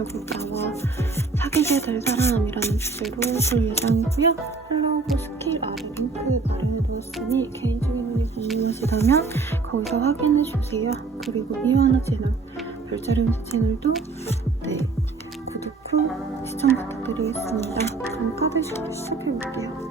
결국 나와 사귀게 될 사람이라는 주제로 볼 예정이고요. 플로우 스킬 아래 링크 마련해두었으니 개인적인 문의 궁금하시다면 거기서 확인해주세요. 그리고 이와나 채널, 별자리음새 채널도 구독 후 시청 부탁드리겠습니다. 그럼 카드 시작해볼게요.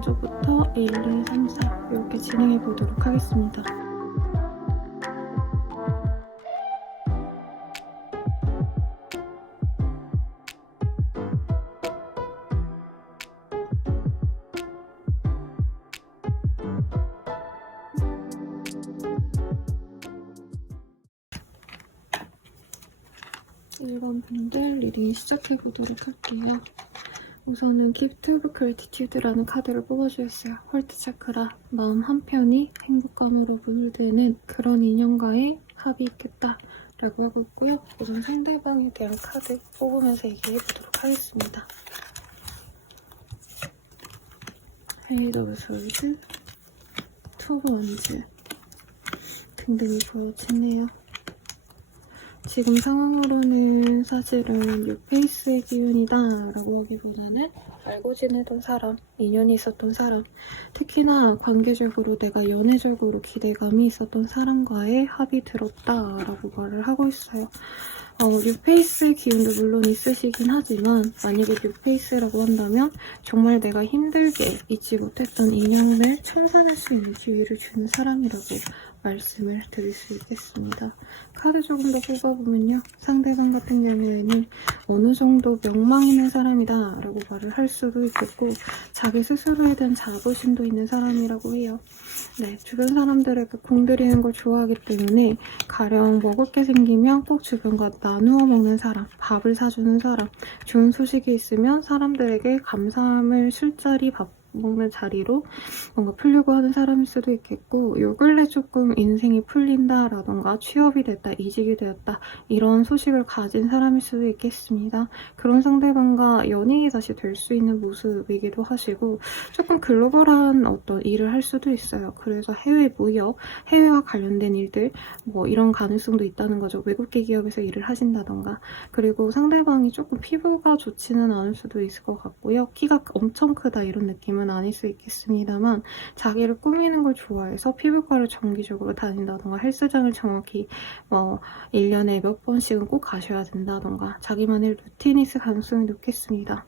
왼쪽부터 1, 2, 3, 4 이렇게 진행해 보도록 하겠습니다. 일반 분들 리딩 시작해보도록 할게요. 우선은 Gift of Gratitude라는 카드를 뽑아주셨어요. 헐트 차크라, 마음 한편이 행복감으로 부풀되는 그런 인연과의 합이 있겠다 라고 하고 있고요. 우선 상대방에 대한 카드 뽑으면서 얘기해보도록 하겠습니다. 헤이드 오브 솔드, 투 오브 원즈 등등이 보여지네요. 지금 상황으로는 사실은 뉴페이스의 기운이다 라고 하기보다는 알고 지내던 사람, 인연이 있었던 사람, 특히나 관계적으로 내가 연애적으로 기대감이 있었던 사람과의 합이 들었다 라고 말을 하고 있어요. 뉴페이스의 기운도 물론 있으시긴 하지만 만약에 뉴페이스라고 한다면 정말 내가 힘들게 잊지 못했던 인연을 청산할 수 있는 기회를 주는 사람이라고 말씀을 드릴 수 있겠습니다. 카드 조금 더 뽑아보면요. 상대방 같은 경우에는 어느 정도 명망 있는 사람이다 라고 말을 할 수도 있겠고 자기 스스로에 대한 자부심도 있는 사람이라고 해요. 네, 주변 사람들에게 공들이는 걸 좋아하기 때문에 가령 먹을 게 생기면 꼭 주변과 나누어 먹는 사람, 밥을 사주는 사람, 좋은 소식이 있으면 사람들에게 감사함을 술자리 밥 먹는 자리로 뭔가 풀려고 하는 사람일 수도 있겠고 요 근래 조금 인생이 풀린다라던가 취업이 됐다, 이직이 되었다 이런 소식을 가진 사람일 수도 있겠습니다. 그런 상대방과 연인이 다시 될 수 있는 모습이기도 하시고 조금 글로벌한 어떤 일을 할 수도 있어요. 그래서 해외 무역, 해외와 관련된 일들 뭐 이런 가능성도 있다는 거죠. 외국계 기업에서 일을 하신다던가 그리고 상대방이 조금 피부가 좋지는 않을 수도 있을 것 같고요. 키가 엄청 크다 이런 느낌은 아닐 수 있겠습니다만 자기를 꾸미는 걸 좋아해서 피부과를 정기적으로 다닌다던가 헬스장을 정확히 1년에 몇 번씩은 꼭 가셔야 된다던가 자기만의 루틴이 있을 가능성이 높겠습니다.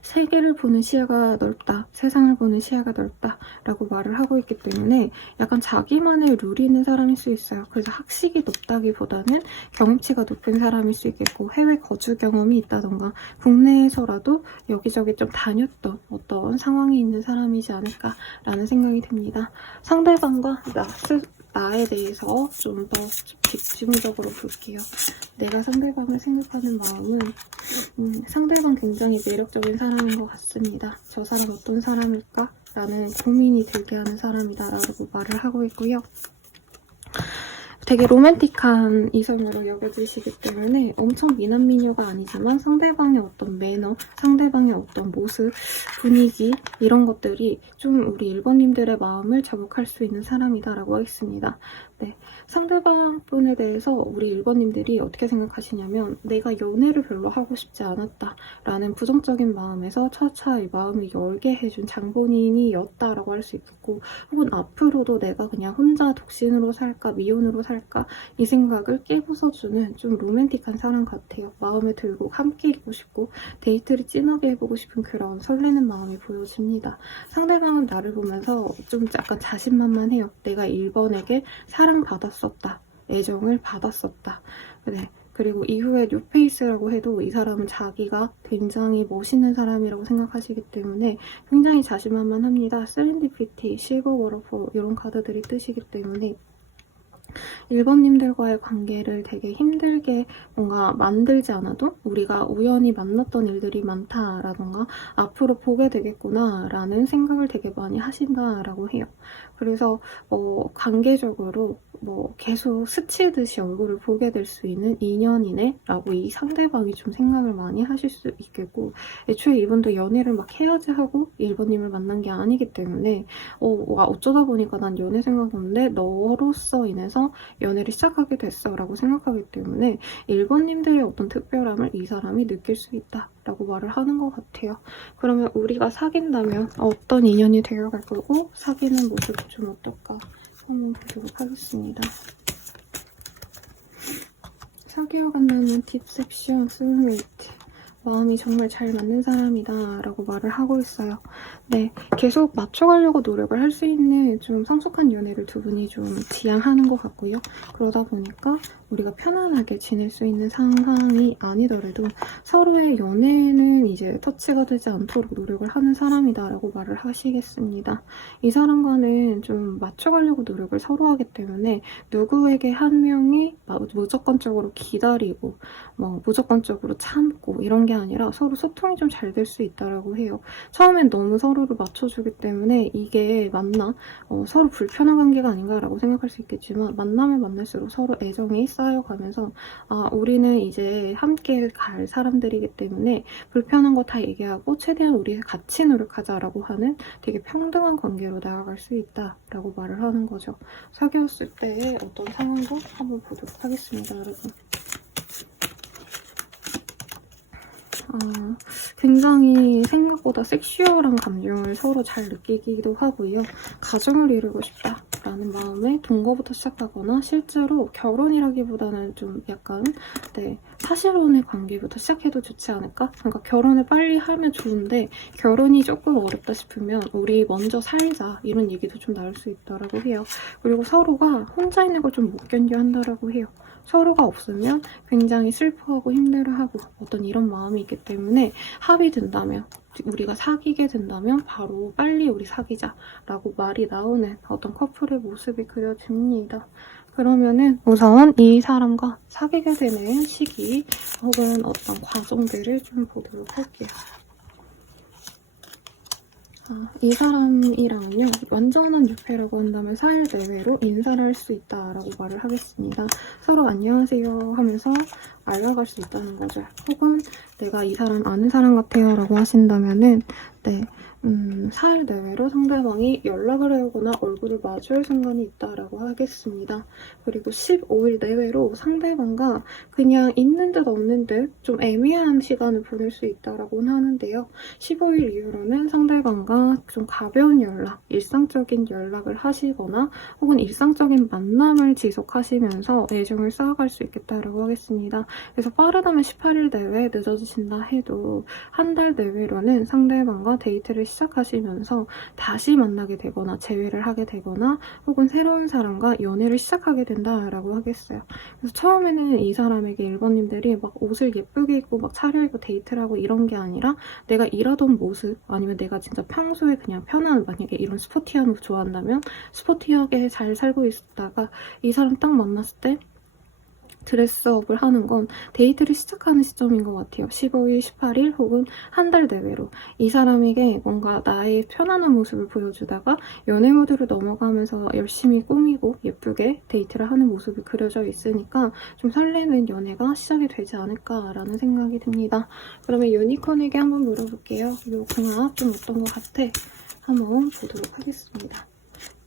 세계를 보는 시야가 넓다, 세상을 보는 시야가 넓다 라고 말을 하고 있기 때문에 약간 자기만의 룰이 있는 사람일 수 있어요. 그래서 학식이 높다기보다는 경험치가 높은 사람일 수 있겠고 해외 거주 경험이 있다던가 국내에서라도 여기저기 좀 다녔던 어떤 상황이 있는 사람이지 않을까라는 생각이 듭니다. 상대방과 나에 대해서 좀 더 집중적으로 볼게요. 내가 상대방을 생각하는 마음은 상대방 굉장히 매력적인 사람인 것 같습니다. 저 사람 어떤 사람일까? 라는 고민이 들게 하는 사람이다 라고 말을 하고 있고요. 되게 로맨틱한 이성으로 여겨지시기 때문에 엄청 미남미녀가 아니지만 상대방의 어떤 매너, 상대방의 어떤 모습, 분위기 이런 것들이 좀 우리 1번님들의 마음을 자극할 수 있는 사람이다라고 하겠습니다. 네, 상대방 분에 대해서 우리 1번님들이 어떻게 생각하시냐면 내가 연애를 별로 하고 싶지 않았다 라는 부정적인 마음에서 차차 이 마음을 열게 해준 장본인이었다라고 할 수 있겠고 혹은 앞으로도 내가 그냥 혼자 독신으로 살까 미혼으로 살까 이 생각을 깨부숴주는 좀 로맨틱한 사람 같아요. 마음에 들고 함께 있고 싶고 데이트를 진하게 해보고 싶은 그런 설레는 마음이 보여집니다. 상대방은 나를 보면서 좀 약간 자신만만해요. 내가 1번에게 사랑받았었다. 애정을 받았었다. 네. 그리고 이후에 뉴페이스라고 해도 이 사람은 자기가 굉장히 멋있는 사람이라고 생각하시기 때문에 굉장히 자신만만합니다. 세렌디피티, 실버 워터폴 이런 카드들이 뜨시기 때문에 1번님들과의 관계를 되게 힘들게 뭔가 만들지 않아도 우리가 우연히 만났던 일들이 많다라던가 앞으로 보게 되겠구나 라는 생각을 되게 많이 하신다라고 해요. 그래서 관계적으로 계속 스치듯이 얼굴을 보게 될 수 있는 인연이네 라고 이 상대방이 좀 생각을 많이 하실 수 있겠고 애초에 이분도 연애를 막 해야지 하고 1번님을 만난 게 아니기 때문에 어쩌다 보니까 난 연애 생각 없는데 너로서 인해서 연애를 시작하게 됐어 라고 생각하기 때문에 1번님들의 어떤 특별함을 이 사람이 느낄 수 있다 라고 말을 하는 것 같아요. 그러면 우리가 사귄다면 어떤 인연이 되어갈 거고 사귀는 모습이 좀 어떨까 한번 보도록 하겠습니다. 사귀어간다는 딥섹션 소울메이트 마음이 정말 잘 맞는 사람이다 라고 말을 하고 있어요. 네, 계속 맞춰가려고 노력을 할 수 있는 좀 성숙한 연애를 두 분이 좀 지향하는 것 같고요. 그러다 보니까 우리가 편안하게 지낼 수 있는 상황이 아니더라도 서로의 연애는 이제 터치가 되지 않도록 노력을 하는 사람이다라고 말을 하시겠습니다. 이 사람과는 좀 맞춰가려고 노력을 서로 하기 때문에 누구에게 한 명이 무조건적으로 기다리고 뭐 무조건적으로 참고 이런 게 아니라 서로 소통이 좀 잘 될 수 있다라고 해요. 처음엔 너무 서로를 맞춰주기 때문에 이게 맞나? 서로 불편한 관계가 아닌가라고 생각할 수 있겠지만 만나면 만날수록 서로 애정이 쌓여가면서 아, 우리는 이제 함께 갈 사람들이기 때문에 불편한 거 다 얘기하고 최대한 우리 같이 노력하자라고 하는 되게 평등한 관계로 나아갈 수 있다라고 말을 하는 거죠. 사귀었을 때 어떤 상황도 한번 보도록 하겠습니다, 여러분. 굉장히 생각보다 섹슈얼한 감정을 서로 잘 느끼기도 하고요. 가정을 이루고 싶다라는 마음에 동거부터 시작하거나 실제로 결혼이라기보다는 좀 약간 사실혼의 관계부터 시작해도 좋지 않을까? 그러니까 결혼을 빨리 하면 좋은데 결혼이 조금 어렵다 싶으면 우리 먼저 살자 이런 얘기도 좀 나올 수 있다라고 해요. 그리고 서로가 혼자 있는 걸 좀 못 견뎌 한다라고 해요. 서로가 없으면 굉장히 슬퍼하고 힘들어하고 어떤 이런 마음이 있기 때문에 합의된다면 우리가 사귀게 된다면 바로 빨리 우리 사귀자라고 말이 나오는 어떤 커플의 모습이 그려집니다. 그러면은 우선 이 사람과 사귀게 되는 시기 혹은 어떤 과정들을 좀 보도록 할게요. 이 사람이랑은요, 완전한 유패라고 한다면 4일 내외로 인사를 할 수 있다라고 말을 하겠습니다. 서로 안녕하세요 하면서 알아갈 수 있다는 거죠. 혹은 내가 이 사람 아는 사람 같아요 라고 하신다면은 4일 내외로 상대방이 연락을 해오거나 얼굴을 마주할 순간이 있다라고 하겠습니다. 그리고 15일 내외로 상대방과 그냥 있는 듯 없는 듯 좀 애매한 시간을 보낼 수 있다라고 하는데요. 15일 이후로는 상대방과 좀 가벼운 연락, 일상적인 연락을 하시거나 혹은 일상적인 만남을 지속하시면서 애정을 쌓아갈 수 있겠다라고 하겠습니다. 그래서 빠르다면 18일 내외 늦어지신다 해도 한 달 내외로는 상대방과 데이트를 시작하시면서 다시 만나게 되거나 재회를 하게 되거나 혹은 새로운 사람과 연애를 시작하게 된다라고 하겠어요. 그래서 처음에는 이 사람에게 1번님들이 막 옷을 예쁘게 입고 막 차려입고 데이트를 하고 이런 게 아니라 내가 일하던 모습 아니면 내가 진짜 평소에 그냥 편한 만약에 이런 스포티한 옷 좋아한다면 스포티하게 잘 살고 있다가 이 사람 딱 만났을 때 드레스업을 하는 건 데이트를 시작하는 시점인 것 같아요. 15일, 18일 혹은 한 달 내외로 이 사람에게 뭔가 나의 편안한 모습을 보여주다가 연애 모드로 넘어가면서 열심히 꾸미고 예쁘게 데이트를 하는 모습이 그려져 있으니까 좀 설레는 연애가 시작이 되지 않을까라는 생각이 듭니다. 그러면 유니콘에게 한번 물어볼게요. 이 궁합 좀 어떤 것 같아? 한번 보도록 하겠습니다.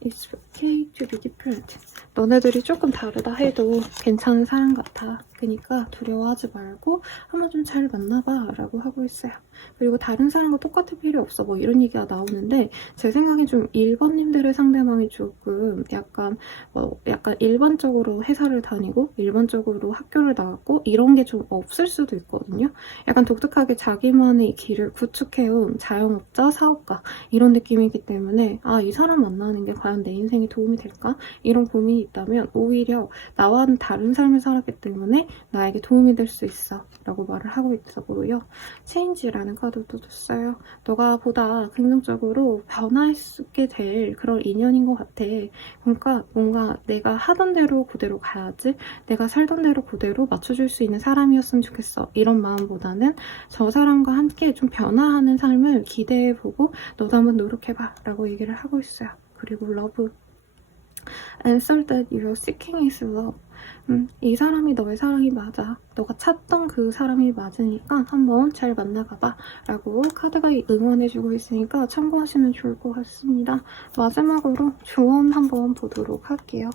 It's okay to be different. 너네들이 조금 다르다 해도 괜찮은 사람 같아. 그러니까 두려워하지 말고 한번 좀 잘 만나봐 라고 하고 있어요. 그리고 다른 사람과 똑같을 필요 없어 뭐 이런 얘기가 나오는데 제 생각엔 좀 1번님들의 상대방이 조금 약간 일반적으로 회사를 다니고 일반적으로 학교를 나왔고 이런 게 좀 없을 수도 있거든요. 약간 독특하게 자기만의 길을 구축해온 자영업자, 사업가 이런 느낌이기 때문에 아, 이 사람 만나는 게 과연 내 인생에 도움이 될까? 이런 고민이 있다면 오히려 나와는 다른 삶을 살았기 때문에 나에게 도움이 될 수 있어 라고 말을 하고 있어서요. 체인지라는 카드도 줬어요. 너가 보다 긍정적으로 변화하게 될 그런 인연인 것 같아. 그러니까 뭔가 내가 하던 대로 그대로 가야지 내가 살던 대로 그대로 맞춰줄 수 있는 사람이었으면 좋겠어. 이런 마음보다는 저 사람과 함께 좀 변화하는 삶을 기대해보고 너도 한번 노력해봐 라고 얘기를 하고 있어요. 그리고 러브. Answer that you're seeking is love. 이 사람이 너의 사랑이 맞아. 너가 찾던 그 사람이 맞으니까 한번 잘 만나가봐 라고 카드가 응원해주고 있으니까 참고하시면 좋을 것 같습니다. 마지막으로 조언 한번 보도록 할게요.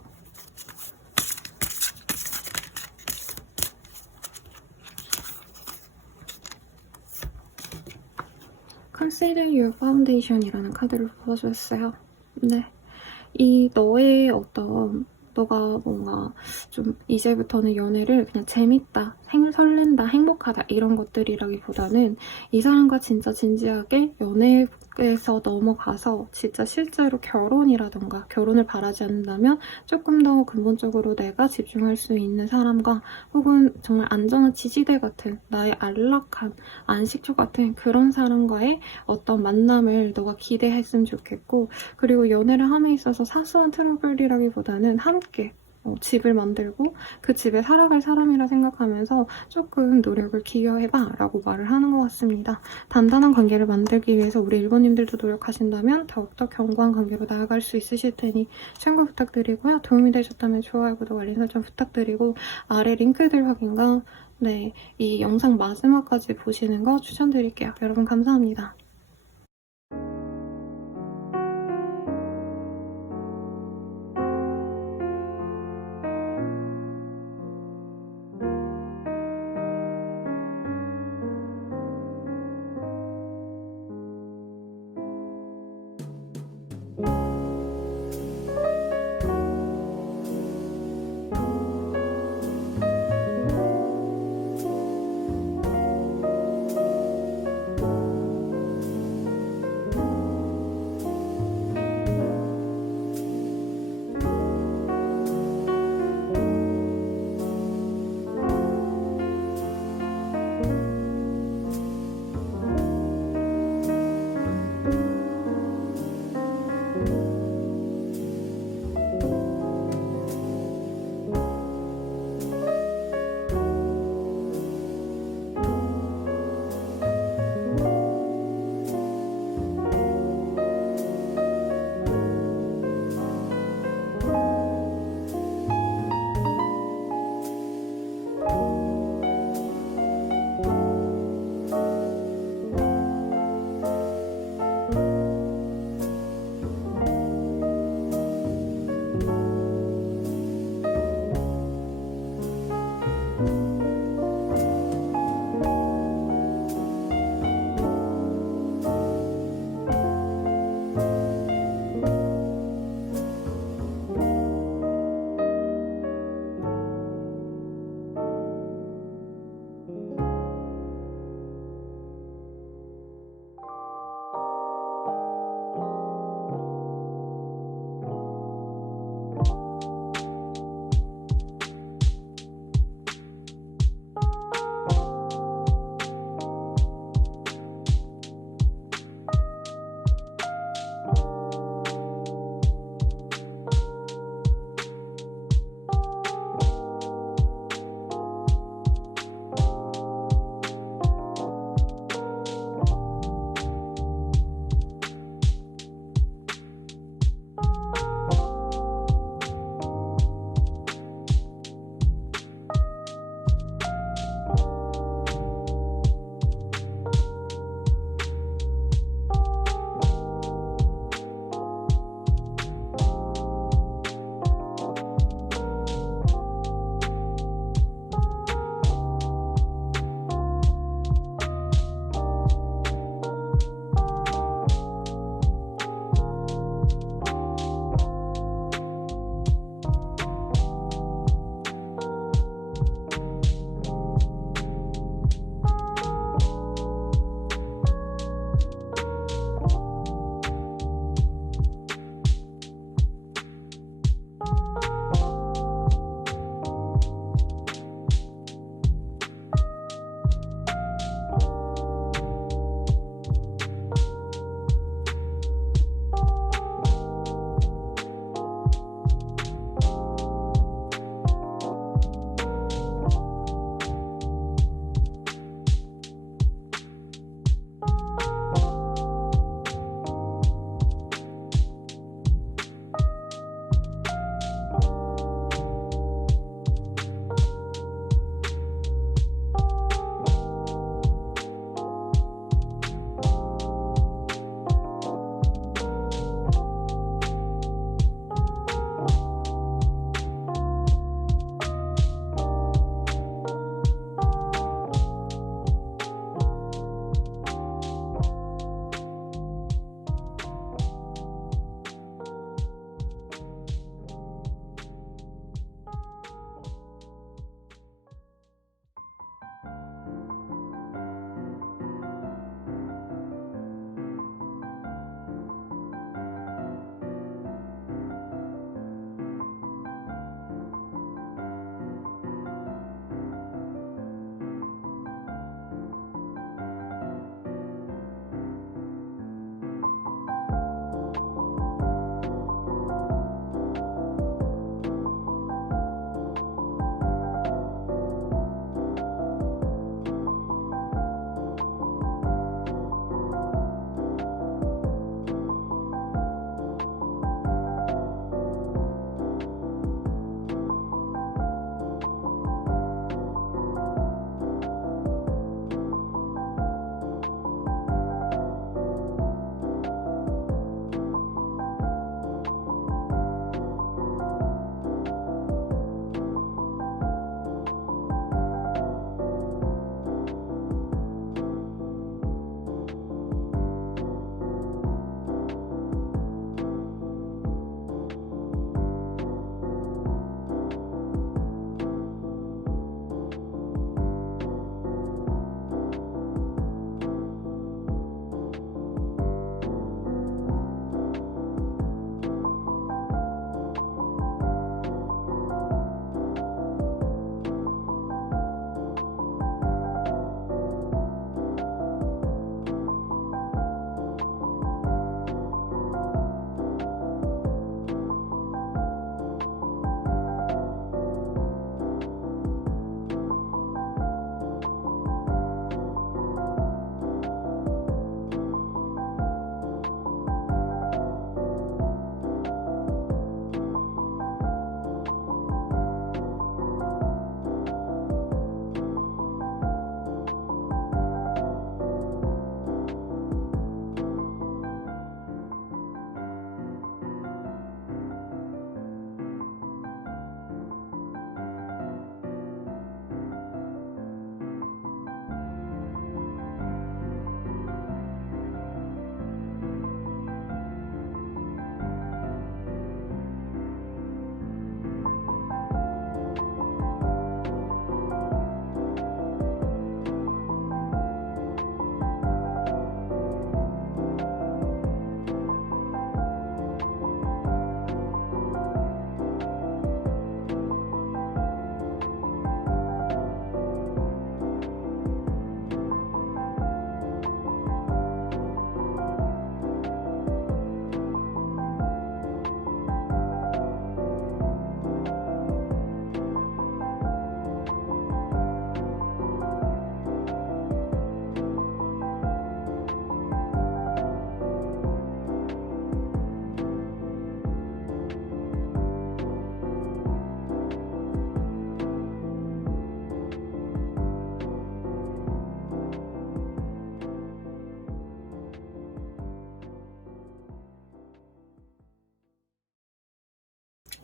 Consider your foundation이라는 카드를 뽑아주었어요. 네. 이 너의 어떤 너가 뭔가 좀 이제부터는 연애를 그냥 재밌다 설렌다, 행복하다 이런 것들이라기보다는 이 사람과 진짜 진지하게 연애에서 넘어가서 진짜 실제로 결혼이라던가 결혼을 바라지 않는다면 조금 더 근본적으로 내가 집중할 수 있는 사람과 혹은 정말 안전한 지지대 같은 나의 안락한 안식처 같은 그런 사람과의 어떤 만남을 너가 기대했으면 좋겠고, 그리고 연애를 함에 있어서 사소한 트러블이라기보다는 함께 집을 만들고 그 집에 살아갈 사람이라 생각하면서 조금 노력을 기여해봐 라고 말을 하는 것 같습니다. 단단한 관계를 만들기 위해서 우리 일본님들도 노력하신다면 더욱더 견고한 관계로 나아갈 수 있으실 테니 참고 부탁드리고요. 도움이 되셨다면 좋아요, 구독, 알림 설정 부탁드리고 아래 링크들 확인과 이 영상 마지막까지 보시는 거 추천드릴게요. 여러분 감사합니다.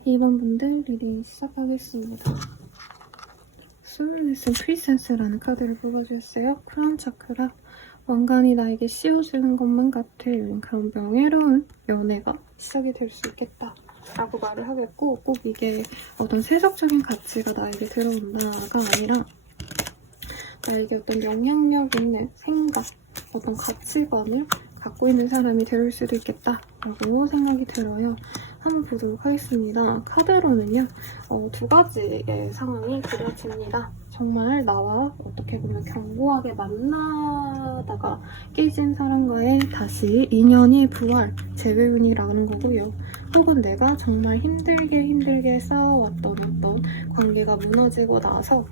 2번 분들 리딩 시작하겠습니다. 스물넷은 프리센스라는 카드를 뽑아주셨어요. 크라운 차크라. 왕관이 나에게 씌워주는 것만 같은 그런 명예로운 연애가 시작이 될 수 있겠다 라고 말을 하겠고, 꼭 이게 어떤 세속적인 가치가 나에게 들어온다가 아니라 나에게 어떤 영향력 있는 생각, 어떤 가치관을 갖고 있는 사람이 될 수도 있겠다라고 생각이 들어요. 한번 보도록 하겠습니다. 카드로는요, 두 가지의 상황이 그려집니다. 정말 나와 어떻게 보면 견고하게 만나다가 깨진 사람과의 다시 인연이 부활, 재회운이라는 거고요. 혹은 내가 정말 힘들게 쌓아왔던 어떤 관계가 무너지고 나서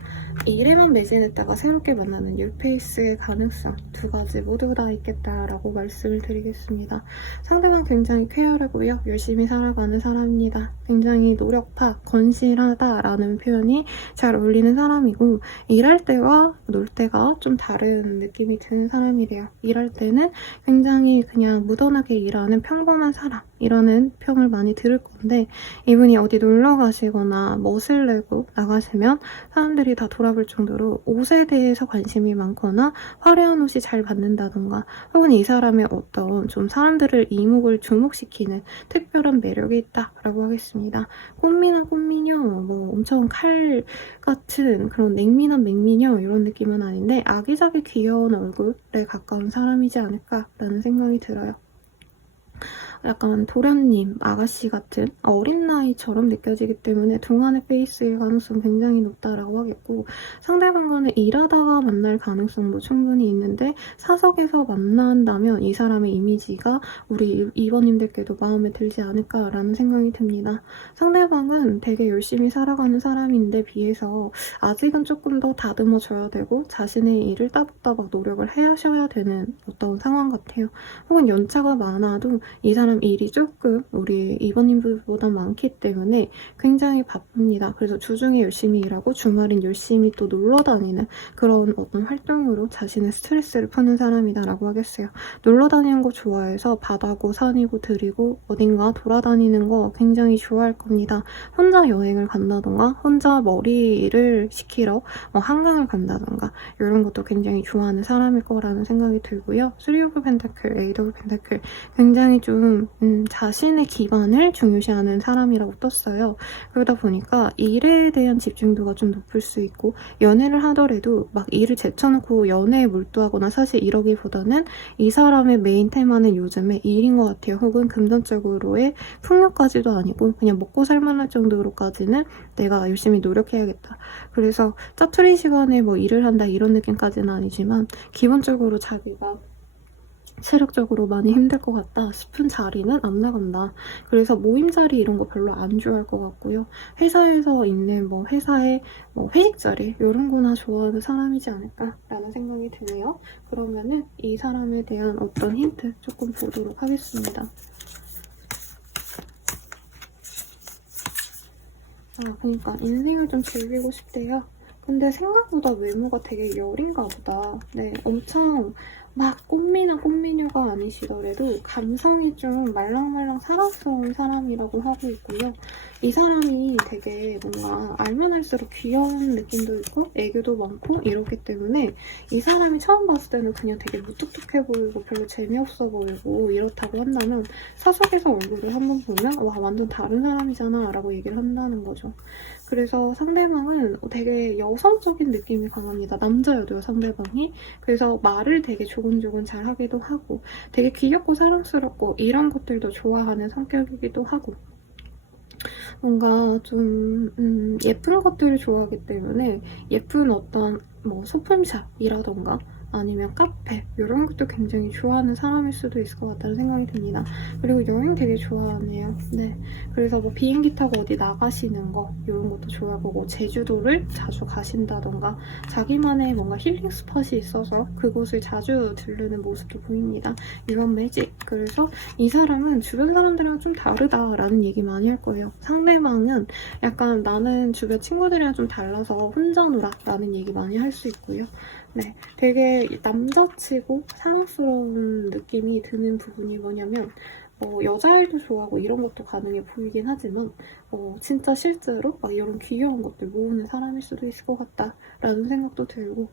일에만 매진했다가 새롭게 만나는 뉴페이스의 가능성, 두 가지 모두 다 있겠다라고 말씀을 드리겠습니다. 상대방 굉장히 쾌활하고요. 열심히 살아가는 사람입니다. 굉장히 노력파, 건실하다라는 표현이 잘 어울리는 사람이고, 일할 때와 놀 때가 좀 다른 느낌이 드는 사람이래요. 일할 때는 굉장히 그냥 무던하게 일하는 평범한 사람이라는 평을 많이 들을 건데, 이분이 어디 놀러 가시거나 멋을 내고 나가시면 사람들이 다 돌아볼 정도로 옷에 대해서 관심이 많거나 화려한 옷이 잘 받는다던가, 혹은 이 사람의 어떤 좀 사람들을 이목을 주목시키는 특별한 매력이 있다라고 하겠습니다. 꽃미남 꽃미녀, 뭐 엄청 칼 같은 그런 냉미남 맹미녀 이런 느낌은 아닌데 아기자기 귀여운 얼굴에 가까운 사람이지 않을까라는 생각이 들어요. 약간 도련님, 아가씨 같은 어린 나이처럼 느껴지기 때문에 동안의 페이스일 가능성 굉장히 높다라고 하겠고, 상대방과는 일하다가 만날 가능성도 충분히 있는데 사석에서 만난다면 이 사람의 이미지가 우리 2번님들께도 마음에 들지 않을까라는 생각이 듭니다. 상대방은 되게 열심히 살아가는 사람인데 비해서 아직은 조금 더 다듬어줘야 되고 자신의 일을 따박따박 노력을 하셔야 되는 어떤 상황 같아요. 혹은 연차가 많아도 이 사람 일이 조금 우리 이번님보다 많기 때문에 굉장히 바쁩니다. 그래서 주중에 열심히 일하고 주말엔 열심히 또 놀러 다니는 그런 어떤 활동으로 자신의 스트레스를 푸는 사람이다라고 하겠어요. 놀러 다니는 거 좋아해서 바다고 산이고 들이고 어딘가 돌아다니는 거 굉장히 좋아할 겁니다. 혼자 여행을 간다던가 혼자 머리를 식히러 한강을 간다던가 이런 것도 굉장히 좋아하는 사람일 거라는 생각이 들고요. 3 오브 펜타클, 8 오브 펜타클 굉장히 좀 자신의 기반을 중요시하는 사람이라고 떴어요. 그러다 보니까 일에 대한 집중도가 좀 높을 수 있고, 연애를 하더라도 막 일을 제쳐놓고 연애에 몰두하거나 사실 이러기보다는 이 사람의 메인 테마는 요즘에 일인 것 같아요. 혹은 금전적으로의 풍요까지도 아니고 그냥 먹고 살만할 정도로까지는 내가 열심히 노력해야겠다. 그래서 짜투리 시간에 뭐 일을 한다 이런 느낌까지는 아니지만 기본적으로 자기가 체력적으로 많이 힘들 것 같다 싶은 자리는 안 나간다. 그래서 모임 자리 이런 거 별로 안 좋아할 것 같고요. 회사에서 있는 회사의 회식 자리 이런 거나 좋아하는 사람이지 않을까라는 생각이 드네요. 그러면은 이 사람에 대한 어떤 힌트 조금 보도록 하겠습니다. 그러니까 인생을 좀 즐기고 싶대요. 근데 생각보다 외모가 되게 여린가 보다. 네, 엄청 막 꽃미나 꽃미녀가 아니시더라도 감성이 좀 말랑말랑 사랑스러운 사람이라고 하고 있고요. 이 사람이 되게 뭔가 알면 할수록 귀여운 느낌도 있고 애교도 많고 이렇기 때문에 이 사람이 처음 봤을 때는 그냥 되게 무뚝뚝해 보이고 별로 재미없어 보이고 이렇다고 한다면 사석에서 얼굴을 한번 보면 와 완전 다른 사람이잖아 라고 얘기를 한다는 거죠. 그래서 상대방은 되게 여성적인 느낌이 강합니다. 남자여도요, 상대방이. 그래서 말을 되게 조곤조곤 잘 하기도 하고 되게 귀엽고 사랑스럽고 이런 것들도 좋아하는 성격이기도 하고, 뭔가 좀 예쁜 것들을 좋아하기 때문에 예쁜 어떤 소품샵이라던가 아니면 카페 이런 것도 굉장히 좋아하는 사람일 수도 있을 것 같다는 생각이 듭니다. 그리고 여행 되게 좋아하네요. 네, 그래서 비행기 타고 어디 나가시는 거 이런 것도 좋아하고 제주도를 자주 가신다던가 자기만의 뭔가 힐링 스팟이 있어서 그곳을 자주 들르는 모습도 보입니다. 이런 매직. 그래서 이 사람은 주변 사람들이랑 좀 다르다라는 얘기 많이 할 거예요. 상대방은 약간 나는 주변 친구들이랑 좀 달라서 혼자 놀아 라는 얘기 많이 할 수 있고요. 네, 되게 남자치고 사랑스러운 느낌이 드는 부분이 뭐냐면 여자일도 좋아하고 이런 것도 가능해 보이긴 하지만 진짜 실제로 막 이런 귀여운 것들 모으는 사람일 수도 있을 것 같다라는 생각도 들고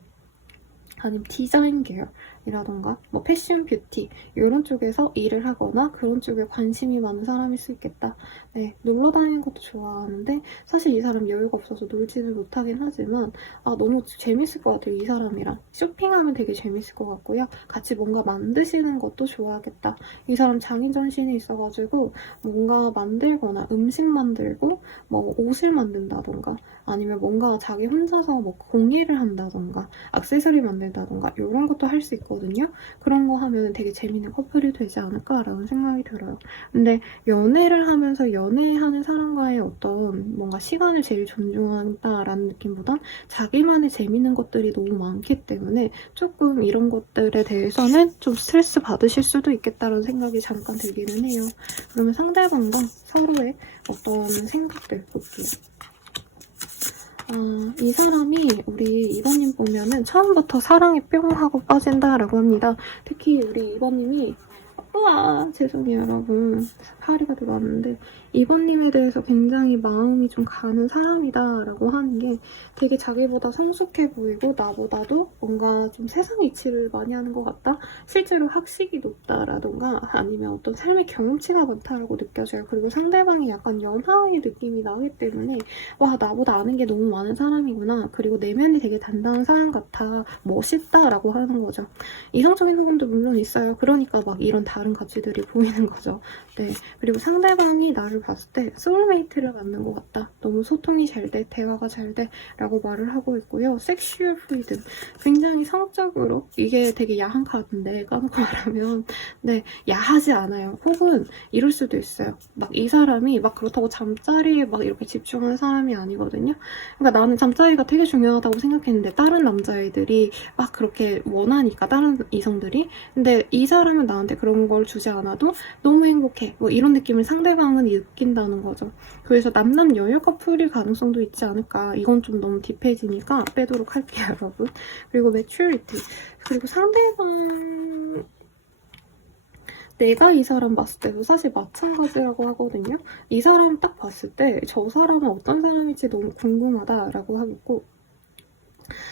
아니면 디자인 계열이라던가 뭐 패션 뷰티 이런 쪽에서 일을 하거나 그런 쪽에 관심이 많은 사람일 수 있겠다. 네, 놀러 다니는 것도 좋아하는데 사실 이 사람 여유가 없어서 놀지는 못하긴 하지만 너무 재밌을 것 같아요. 이 사람이랑 쇼핑하면 되게 재밌을 것 같고요. 같이 뭔가 만드시는 것도 좋아하겠다. 이 사람 장인정신이 있어가지고 뭔가 만들거나 음식 만들고 뭐 옷을 만든다던가 아니면 뭔가 자기 혼자서 뭐 공예를 한다던가 액세서리 만든다던가 이런 것도 할 수 있거든요. 그런 거 하면 되게 재밌는 커플이 되지 않을까라는 생각이 들어요. 근데 연애를 하면서 연애하는 사람과의 어떤 뭔가 시간을 제일 존중한다라는 느낌보단 자기만의 재밌는 것들이 너무 많기 때문에 조금 이런 것들에 대해서는 좀 스트레스 받으실 수도 있겠다라는 생각이 잠깐 들기는 해요. 그러면 상대방과 서로의 어떤 생각들 볼게요. 이 사람이 우리 2번님 보면은 처음부터 사랑에 뿅 하고 빠진다라고 합니다. 특히 우리 2번님이 우와 죄송해요 여러분 파리가 들어왔는데 2번님에 대해서 굉장히 마음이 좀 가는 사람이다 라고 하는 게 되게 자기보다 성숙해 보이고 나보다도 뭔가 좀 세상 이치를 많이 하는 것 같다? 실제로 학식이 높다라던가 아니면 어떤 삶의 경험치가 많다라고 느껴져요. 그리고 상대방이 약간 연하의 느낌이 나기 때문에 와 나보다 아는 게 너무 많은 사람이구나. 그리고 내면이 되게 단단한 사람 같아. 멋있다라고 하는 거죠. 이성적인 부분도 물론 있어요. 그러니까 막 이런 다른 가치들이 보이는 거죠. 네. 그리고 상대방이 나를 봤을 때 소울메이트를 만난 것 같다. 너무 소통이 잘 돼. 대화가 잘 돼. 라고 말을 하고 있고요. 섹슈얼 프리덤. 굉장히 성적으로 이게 되게 야한 카드인데 까놓고 말하면 네. 야하지 않아요. 혹은 이럴 수도 있어요. 막 이 사람이 막 그렇다고 잠자리에 막 이렇게 집중하는 사람이 아니거든요. 그러니까 나는 잠자리가 되게 중요하다고 생각했는데 다른 남자애들이 막 그렇게 원하니까 다른 이성들이 근데 이 사람은 나한테 그런 걸 주지 않아도 너무 행복해 뭐 이런 느낌을 상대방은 느낀다는 거죠. 그래서 남남 여여 커플일 가능성도 있지 않을까. 이건 좀 너무 딥해지니까 빼도록 할게요 여러분. 그리고 maturity 그리고 상대방 내가 이 사람 봤을 때도 사실 마찬가지라고 하거든요. 이 사람 딱 봤을 때 저 사람은 어떤 사람일지 너무 궁금하다라고 하겠고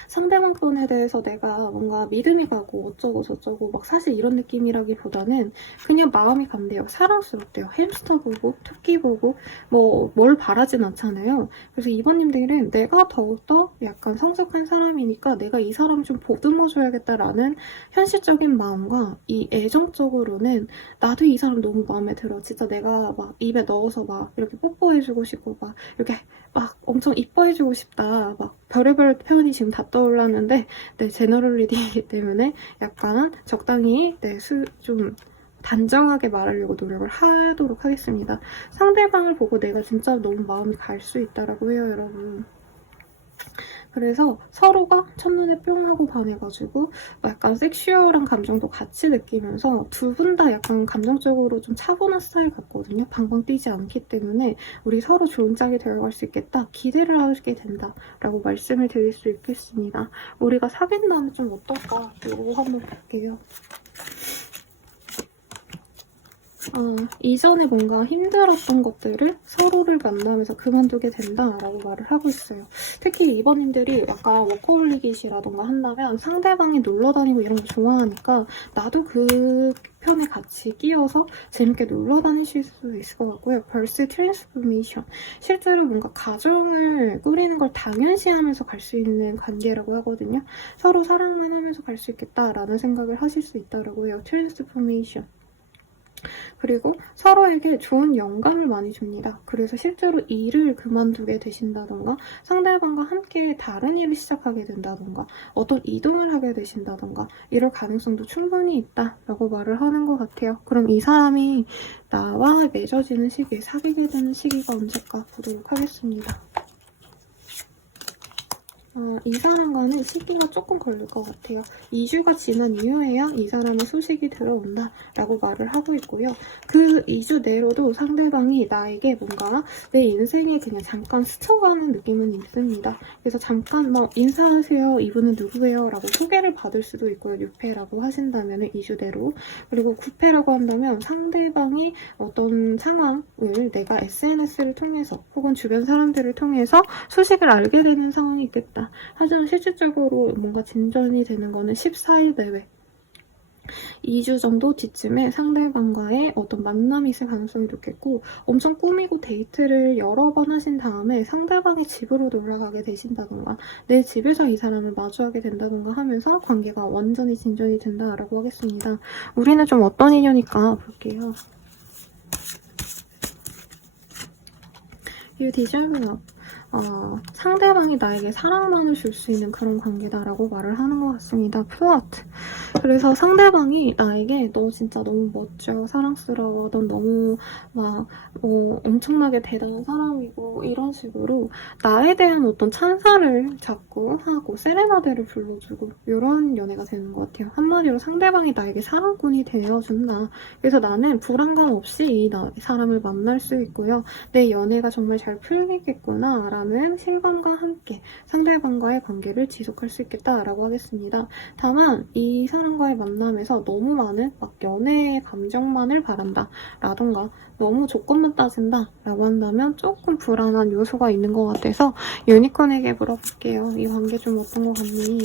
상대방 편에 대해서 내가 뭔가 믿음이 가고 어쩌고 저쩌고 막 사실 이런 느낌이라기보다는 그냥 마음이 간대요. 사랑스럽대요. 햄스터 보고 토끼 보고 뭐 뭘 바라진 않잖아요. 그래서 이번님들은 내가 더욱더 약간 성숙한 사람이니까 내가 이 사람 좀 보듬어줘야겠다라는 현실적인 마음과 이 애정적으로는 나도 이 사람 너무 마음에 들어. 진짜 내가 막 입에 넣어서 막 이렇게 뽀뽀해주고 싶고 막 이렇게 막 엄청 이뻐해주고 싶다. 막 별의별 표현이 지금 다 떠올랐는데 네, 제너럴 리딩이기 때문에 약간 적당히 네, 좀 단정하게 말하려고 노력을 하도록 하겠습니다. 상대방을 보고 내가 진짜 너무 마음이 갈 수 있다라고 해요, 여러분. 그래서 서로가 첫눈에 뿅 하고 반해가지고 약간 섹슈얼한 감정도 같이 느끼면서 두 분 다 약간 감정적으로 좀 차분한 스타일 같거든요. 방방 뛰지 않기 때문에 우리 서로 좋은 짝이 되어갈 수 있겠다. 기대를 하게 된다라고 말씀을 드릴 수 있겠습니다. 우리가 사귄다면 좀 어떨까? 이거 한번 볼게요. 이전에 뭔가 힘들었던 것들을 서로를 만나면서 그만두게 된다라고 말을 하고 있어요. 특히 이번님들이 약간 워커홀릭이시라던가 한다면 상대방이 놀러 다니고 이런 거 좋아하니까 나도 그 편에 같이 끼어서 재밌게 놀러 다니실 수도 있을 것 같고요. 벌스 트랜스포메이션. 실제로 뭔가 가정을 꾸리는 걸 당연시하면서 갈 수 있는 관계라고 하거든요. 서로 사랑만 하면서 갈 수 있겠다라는 생각을 하실 수 있다라고 해요. 트랜스포메이션. 그리고 서로에게 좋은 영감을 많이 줍니다. 그래서 실제로 일을 그만두게 되신다던가 상대방과 함께 다른 일을 시작하게 된다던가 어떤 이동을 하게 되신다던가 이럴 가능성도 충분히 있다라고 말을 하는 것 같아요. 그럼 이 사람이 나와 맺어지는 시기, 사귀게 되는 시기가 언제일까 보도록 하겠습니다. 이 사람과는 시기가 조금 걸릴 것 같아요. 2주가 지난 이후에야 이 사람의 소식이 들어온다 라고 말을 하고 있고요. 그 2주 내로도 상대방이 나에게 뭔가 내 인생에 그냥 잠깐 스쳐가는 느낌은 있습니다. 그래서 잠깐 인사하세요, 이분은 누구예요? 라고 소개를 받을 수도 있고요. 6회라고 하신다면 2주 내로. 그리고 9회라고 한다면 상대방이 어떤 상황을 내가 SNS를 통해서 혹은 주변 사람들을 통해서 소식을 알게 되는 상황이 있겠다. 하지만 실질적으로 뭔가 진전이 되는 거는 14일 내외. 2주 정도 뒤쯤에 상대방과의 어떤 만남이 있을 가능성이 높겠고, 엄청 꾸미고 데이트를 여러 번 하신 다음에 상대방의 집으로 놀러 가게 되신다던가 내 집에서 이 사람을 마주하게 된다던가 하면서 관계가 완전히 진전이 된다라고 하겠습니다. 우리는 좀 어떤 인연일까 볼게요. 이 디젤브가 상대방이 나에게 사랑만을 줄 수 있는 그런 관계다라고 말을 하는 것 같습니다. 플러트. 그래서 상대방이 나에게 너 진짜 너무 멋져, 사랑스러워, 넌 너무 엄청나게 대단한 사람이고 이런 식으로 나에 대한 어떤 찬사를 자꾸 하고 세레나데를 불러주고 이런 연애가 되는 것 같아요. 한마디로 상대방이 나에게 사랑꾼이 되어준다. 그래서 나는 불안감 없이 이 사람을 만날 수 있고요. 내 연애가 정말 잘 풀리겠구나 라는 실감과 함께 상대방과의 관계를 지속할 수 있겠다라고 하겠습니다. 다만 이 사람과의 만남에서 너무 많은 연애의 감정만을 바란다 라던가 너무 조건만 따진다 라고 한다면 조금 불안한 요소가 있는 것 같아서 유니콘에게 물어볼게요. 이 관계 좀 어떤 것 같니?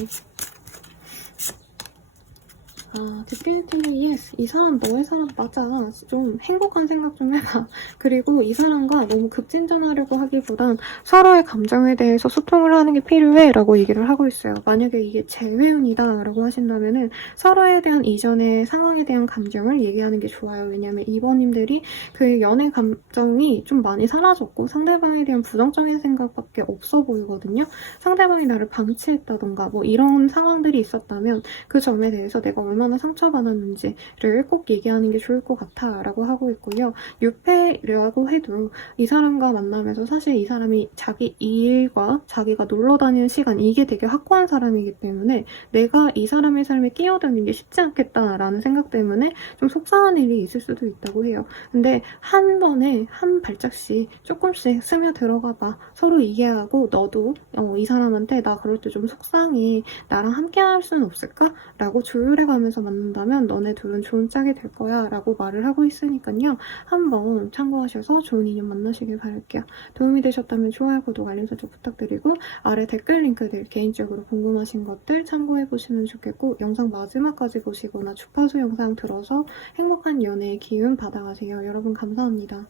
디피니티브리 예스. 이 사람 너의 사람 맞아. 좀 행복한 생각 좀 해봐. 그리고 이 사람과 너무 급진전하려고 하기보단 서로의 감정에 대해서 소통을 하는 게 필요해 라고 얘기를 하고 있어요. 만약에 이게 재회운이다 라고 하신다면은 서로에 대한 이전의 상황에 대한 감정을 얘기하는 게 좋아요. 왜냐면 2번님들이 그 연애 감정이 좀 많이 사라졌고 상대방에 대한 부정적인 생각밖에 없어 보이거든요. 상대방이 나를 방치했다던가 이런 상황들이 있었다면 그 점에 대해서 내가 얼마나 상처받았는지를 꼭 얘기하는 게 좋을 것 같아 라고 하고 있고요. 6회라고 해도 이 사람과 만나면서 사실 이 사람이 자기 일과 자기가 놀러 다니는 시간 이게 되게 확고한 사람이기 때문에 내가 이 사람의 삶에 끼어드는 게 쉽지 않겠다라는 생각 때문에 좀 속상한 일이 있을 수도 있다고 해요. 근데 한 번에 한 발짝씩 조금씩 스며들어가 봐. 서로 이해하고 너도 이 사람한테 나 그럴 때 좀 속상해. 나랑 함께 할 수는 없을까? 라고 조율해가면서 만난다면 너네 둘은 좋은 짝이 될 거야 라고 말을 하고 있으니까요. 한번 참고하셔서 좋은 인연 만나시길 바랄게요. 도움이 되셨다면 좋아요, 구독, 알림 설정 부탁드리고 아래 댓글 링크들 개인적으로 궁금하신 것들 참고해보시면 좋겠고 영상 마지막까지 보시거나 주파수 영상 들어서 행복한 연애의 기운 받아가세요. 여러분 감사합니다.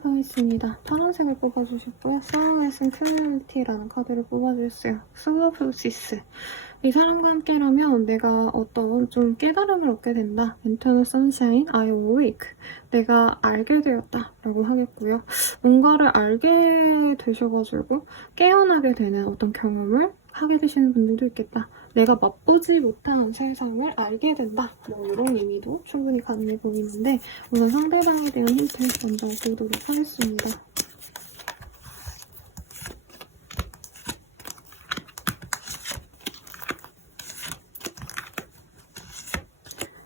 시작하겠습니다. 파란색을 뽑아주셨고요. Soundless Clarity라는 카드를 뽑아주셨어요. Solopsis. 이 사람과 함께라면 내가 어떤 좀 깨달음을 얻게 된다. Internal Sunshine, I awake. 내가 알게 되었다 라고 하겠고요. 뭔가를 알게 되셔가지고 깨어나게 되는 어떤 경험을 하게 되시는 분들도 있겠다. 내가 맛보지 못한 세상을 알게 된다. 뭐 이런 의미도 충분히 가능해 보이는데 우선 상대방에 대한 힌트 먼저 보도록 하겠습니다.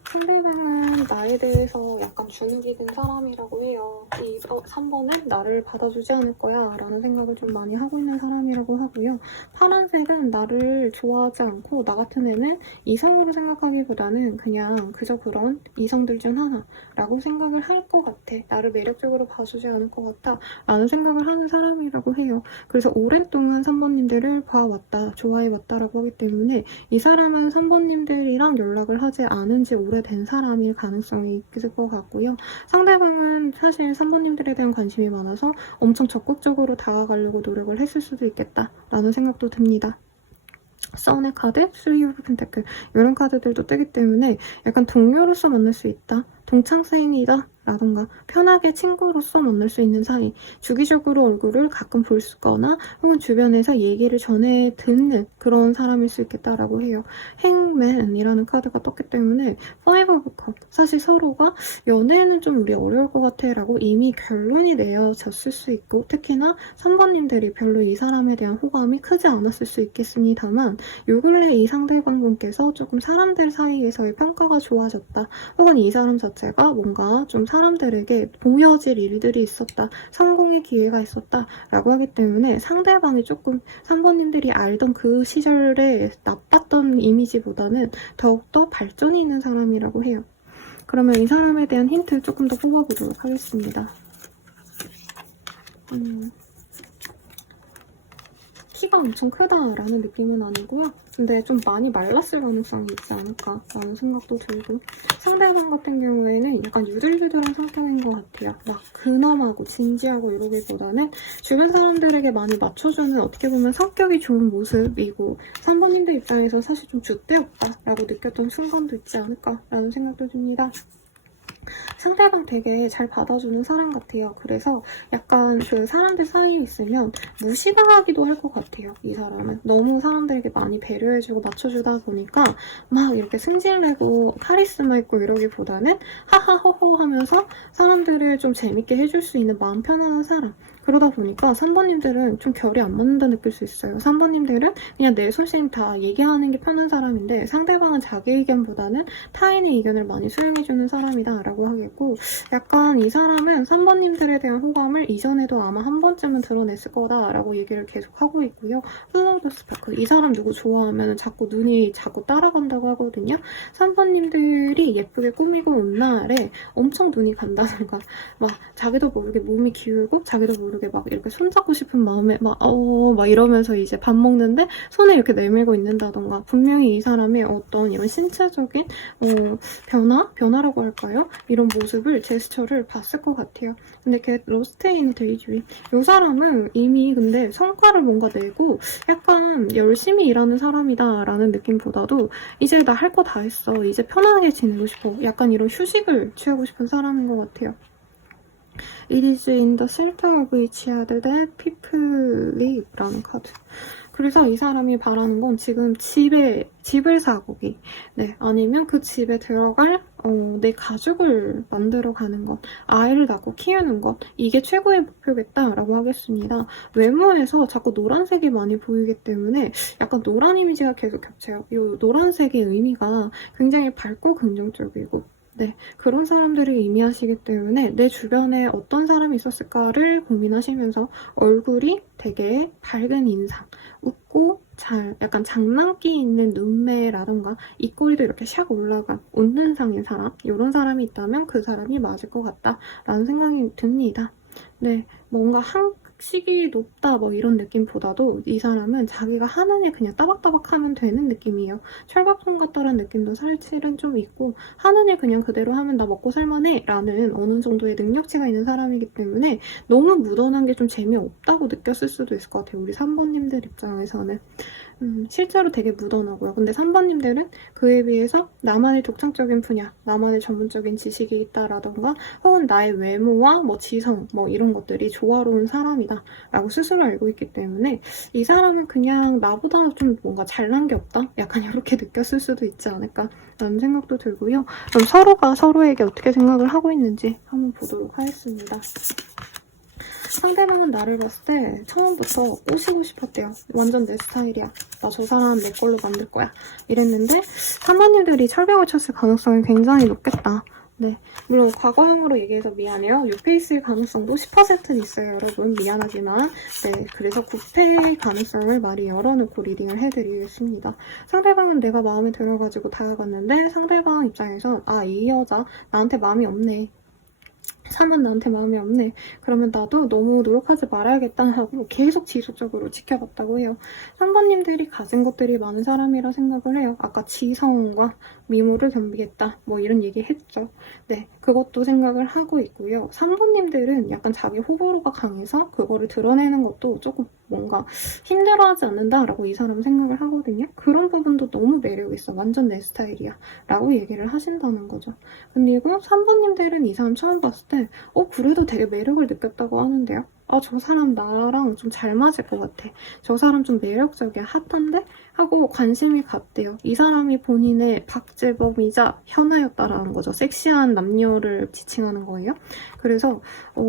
상대방은 나에 대해서 약간 주눅이 든 사람이라고 해요. 이 3번은 나를 받아주지 않을 거야 라는 생각을 좀 많이 하고 있는 사람이라고 하고요. 파란색은 나를 좋아하지 않고 나 같은 애는 이성으로 생각하기보다는 그냥 그저 그런 이성들 중 하나라고 생각을 할 것 같아. 나를 매력적으로 봐주지 않을 것 같아 라는 생각을 하는 사람이라고 해요. 그래서 오랫동안 3번님들을 봐왔다, 좋아해왔다라고 하기 때문에 이 사람은 3번님들이랑 연락을 하지 않은 지 오래된 사람일 가능성이 있을 것 같고요. 상대방은 사실 3번님들에 대한 관심이 많아서 엄청 적극적으로 다가가려고 노력을 했을 수도 있겠다라는 생각도 듭니다. 선의 카드, 쓰리 오브 펜타클 이런 카드들도 뜨기 때문에 약간 동료로서 만날 수 있다. 동창생이다 라던가 편하게 친구로서 만날 수 있는 사이, 주기적으로 얼굴을 가끔 볼 수 있거나 혹은 주변에서 얘기를 전해 듣는 그런 사람일 수 있겠다라고 해요. 행맨이라는 카드가 떴기 때문에 파이브 오브 컵, 사실 서로가 연애는 좀 우리 어려울 것 같아 라고 이미 결론이 내어졌을 수 있고 특히나 3번님들이 별로 이 사람에 대한 호감이 크지 않았을 수 있겠습니다만 요 근래 이 상대방분께서 조금 사람들 사이에서의 평가가 좋아졌다 혹은 이 사람 자체가 뭔가 좀 사람들에게 보여질 일들이 있었다, 성공의 기회가 있었다 라고 하기 때문에 상대방이 조금 3번님들이 알던 그 시절에 나빴던 이미지보다는 더욱더 발전이 있는 사람이라고 해요. 그러면 이 사람에 대한 힌트를 조금 더 뽑아보도록 하겠습니다. 키가 엄청 크다라는 느낌은 아니고요. 근데 좀 많이 말랐을 가능성이 있지 않을까라는 생각도 들고 상대방 같은 경우에는 약간 유들유들한 성격인 것 같아요. 막 근엄하고 진지하고 이러기보다는 주변 사람들에게 많이 맞춰주는 어떻게 보면 성격이 좋은 모습이고 3번님들 입장에서 사실 좀 줏대없다라고 느꼈던 순간도 있지 않을까라는 생각도 듭니다. 상대방 되게 잘 받아주는 사람 같아요. 그래서 약간 그 사람들 사이에 있으면 무시당하기도 할 것 같아요. 이 사람은 너무 사람들에게 많이 배려해주고 맞춰주다 보니까 막 이렇게 승질내고 카리스마 있고 이러기보다는 하하호호 하면서 사람들을 좀 재밌게 해줄 수 있는 마음 편안한 사람. 그러다 보니까 3번님들은 좀 결이 안 맞는다 느낄 수 있어요. 3번님들은 그냥 내 소신 다 얘기하는 게 편한 사람인데 상대방은 자기 의견보다는 타인의 의견을 많이 수용해주는 사람이다 라고 하겠고 약간 이 사람은 3번님들에 대한 호감을 이전에도 아마 한 번쯤은 드러냈을 거다 라고 얘기를 계속 하고 있고요. 플로우드 스파크, 이 사람 누구 좋아하면 자꾸 눈이 자꾸 따라간다고 하거든요. 3번님들이 예쁘게 꾸미고 온 날에 엄청 눈이 간다던가 막 자기도 모르게 몸이 기울고 자기도 모르게 막 이렇게 손잡고 싶은 마음에 막 이러면서 이제 밥 먹는데 손을 이렇게 내밀고 있는다던가 분명히 이 사람의 어떤 이런 신체적인 변화라고 할까요? 이런 모습을 제스처를 봤을 것 같아요. 근데 걔 로스테인 데이주의 이 사람은 이미 근데 성과를 뭔가 내고 약간 열심히 일하는 사람이다 라는 느낌보다도 이제 나 할 거 다 했어, 이제 편안하게 지내고 싶어, 약간 이런 휴식을 취하고 싶은 사람인 것 같아요. It is in the center of each other that people live 라는 카드. 그래서 이 사람이 바라는 건 지금 집을 사고기, 네, 아니면 그 집에 들어갈 내 가족을 만들어가는 것, 아이를 낳고 키우는 것, 이게 최고의 목표겠다라고 하겠습니다. 외모에서 자꾸 노란색이 많이 보이기 때문에 약간 노란 이미지가 계속 겹쳐요. 이 노란색의 의미가 굉장히 밝고 긍정적이고 네, 그런 사람들을 의미하시기 때문에 내 주변에 어떤 사람이 있었을까를 고민하시면서 얼굴이 되게 밝은 인상, 웃고 약간 장난기 있는 눈매라던가 입꼬리도 이렇게 샥 올라간 웃는 상의 사람, 이런 사람이 있다면 그 사람이 맞을 것 같다라는 생각이 듭니다. 네, 뭔가 식이 높다 뭐 이런 느낌보다도 이 사람은 자기가 하는 일 그냥 따박따박 하면 되는 느낌이에요. 철밥통 같다라는 느낌도 사실은 좀 있고 하는 일 그냥 그대로 하면 나 먹고 살만해 라는 어느 정도의 능력치가 있는 사람이기 때문에 너무 묻어난 게 좀 재미없다고 느꼈을 수도 있을 것 같아요. 우리 3번님들 입장에서는. 실제로 되게 묻어나고요. 근데 3번님들은 그에 비해서 나만의 독창적인 분야, 나만의 전문적인 지식이 있다라던가 혹은 나의 외모와 뭐 지성 뭐 이런 것들이 조화로운 사람이다 라고 스스로 알고 있기 때문에 이 사람은 그냥 나보다 좀 뭔가 잘난 게 없다? 약간 이렇게 느꼈을 수도 있지 않을까 라는 생각도 들고요. 그럼 서로가 서로에게 어떻게 생각을 하고 있는지 한번 보도록 하겠습니다. 상대방은 나를 봤을 때 처음부터 꼬시고 싶었대요. 완전 내 스타일이야. 나 저 사람 내 걸로 만들 거야. 이랬는데 3번님들이 철벽을 쳤을 가능성이 굉장히 높겠다. 네, 물론 과거형으로 얘기해서 미안해요. 6페이스일 가능성도 10%는 있어요, 여러분. 미안하지만. 네, 그래서 9패의 가능성을 많이 열어놓고 리딩을 해드리겠습니다. 상대방은 내가 마음에 들어가지고 다가갔는데 상대방 입장에선 아, 이 여자 나한테 마음이 없네. 3은 나한테 마음이 없네. 그러면 나도 너무 노력하지 말아야겠다 하고 계속 지속적으로 지켜봤다고 해요. 3번님들이 가진 것들이 많은 사람이라 생각을 해요. 아까 지성과 미모를 겸비했다. 뭐 이런 얘기 했죠. 네, 그것도 생각을 하고 있고요. 3번님들은 약간 자기 호불호가 강해서 그거를 드러내는 것도 조금 뭔가 힘들어하지 않는다라고 이 사람은 생각을 하거든요. 그런 부분도 너무 매력있어. 완전 내 스타일이야. 라고 얘기를 하신다는 거죠. 그리고 3번님들은 이 사람 처음 봤을 때 그래도 되게 매력을 느꼈다고 하는데요. 저 사람 나랑 좀 잘 맞을 것 같아. 저 사람 좀 매력적이야. 핫한데? 하고 관심이 갔대요. 이 사람이 본인의 박재범이자 현아였다라는 거죠. 섹시한 남녀를 지칭하는 거예요. 그래서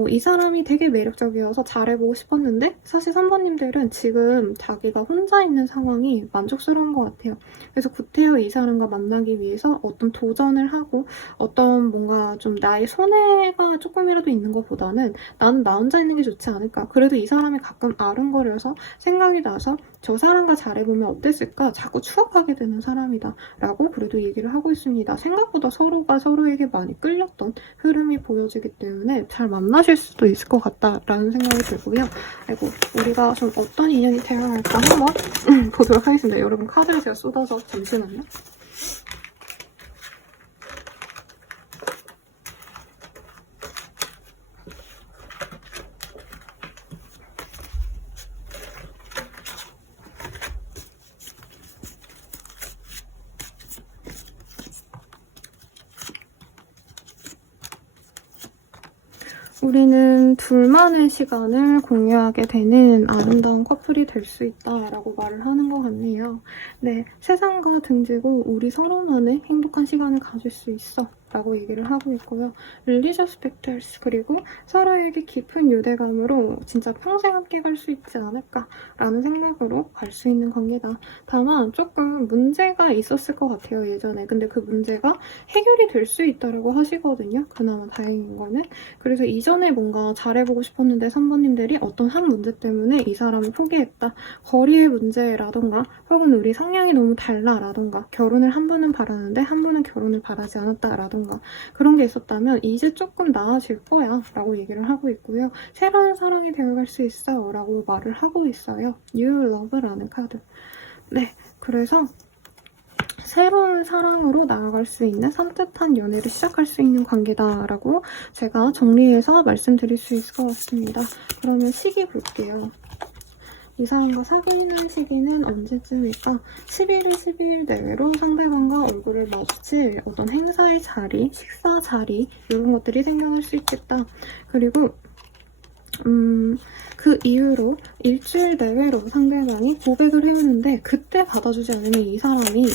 이 사람이 되게 매력적이어서 잘해보고 싶었는데 사실 3번님들은 지금 자기가 혼자 있는 상황이 만족스러운 것 같아요. 그래서 구태여 이 사람과 만나기 위해서 어떤 도전을 하고 어떤 뭔가 좀 나의 손해가 조금이라도 있는 것보다는 나는 나 혼자 있는 게 좋지 않을까. 그래도 이 사람이 가끔 아른거려서 생각이 나서 저 사람과 잘해보면 어땠을까 자꾸 추억하게 되는 사람이다 라고 그래도 얘기를 하고 있습니다. 생각보다 서로가 서로에게 많이 끌렸던 흐름이 보여지기 때문에 잘 만나실 수도 있을 것 같다라는 생각이 들고요. 아이고, 우리가 좀 어떤 인연이 되어야 할까 한번 보도록 하겠습니다. 여러분 카드를 제가 쏟아서 잠시만요. 우리는 둘만의 시간을 공유하게 되는 아름다운 커플이 될 수 있다라고 말을 하는 것 같네요. 네, 세상과 등지고 우리 서로만의 행복한 시간을 가질 수 있어 라고 얘기를 하고 있고요. Religious Factors, 그리고 서로에게 깊은 유대감으로 진짜 평생 함께 갈 수 있지 않을까라는 생각으로 갈 수 있는 관계다. 다만 조금 문제가 있었을 것 같아요, 예전에. 근데 그 문제가 해결이 될 수 있다라고 하시거든요. 그나마 다행인 거는. 그래서 이전에 뭔가 잘해보고 싶었는데 3번님들이 어떤 한 문제 때문에 이 사람을 포기했다. 거리의 문제라던가 혹은 우리 성향이 너무 달라라던가 결혼을 한 분은 바라는데 한 분은 결혼을 바라지 않았다라던가 그런 게 있었다면 이제 조금 나아질 거야 라고 얘기를 하고 있고요. 새로운 사랑이 되어갈 수 있어 라고 말을 하고 있어요. You Love라는 카드. 네, 그래서 새로운 사랑으로 나아갈 수 있는 산뜻한 연애를 시작할 수 있는 관계다라고 제가 정리해서 말씀드릴 수 있을 것 같습니다. 그러면 시기 볼게요. 이 사람과 사귀는 시기는 언제쯤일까? 11일, 12일 내외로 상대방과 얼굴을 마주칠 어떤 행사의 자리, 식사 자리 이런 것들이 생겨날 수 있겠다. 그리고 그 이후로 일주일 내외로 상대방이 고백을 해오는데 그때 받아주지 않으면 이 사람이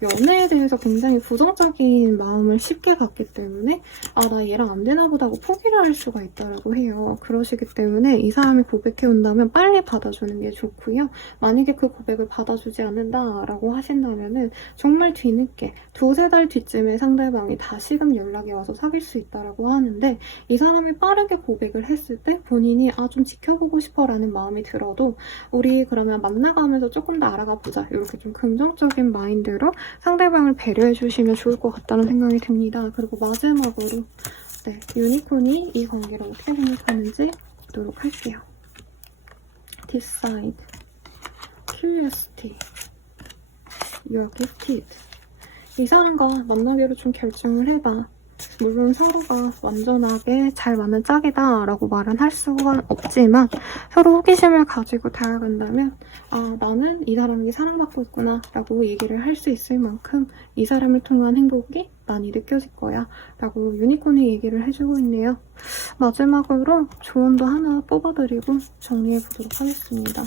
연애에 대해서 굉장히 부정적인 마음을 쉽게 갖기 때문에 나 얘랑 안 되나 보다 하고 포기를 할 수가 있다고 해요. 그러시기 때문에 이 사람이 고백해온다면 빨리 받아주는 게 좋고요. 만약에 그 고백을 받아주지 않는다라고 하신다면은 정말 뒤늦게 2-3달 뒤쯤에 상대방이 다시금 연락이 와서 사귈 수 있다고 하는데 이 사람이 빠르게 고백을 했을 때 본인이 좀 지켜보고 싶어 라는 마음이 들어도 우리 그러면 만나가면서 조금 더 알아가 보자 이렇게 좀 긍정적인 마인드로 상대방을 배려해 주시면 좋을 것 같다는 생각이 듭니다. 그리고 마지막으로 유니콘이 이 관계를 어떻게 생각하는지 보도록 할게요. decide, curiosity, you're gifted. 이 사람과 만나기로 좀 결정을 해봐. 물론 서로가 완전하게 잘 맞는 짝이다 라고 말은 할 수가 없지만 서로 호기심을 가지고 다가간다면 아, 나는 이 사람에게 사랑받고 있구나 라고 얘기를 할 수 있을 만큼 이 사람을 통한 행복이 많이 느껴질 거야 라고 유니콘이 얘기를 해주고 있네요. 마지막으로 조언도 하나 뽑아드리고 정리해보도록 하겠습니다.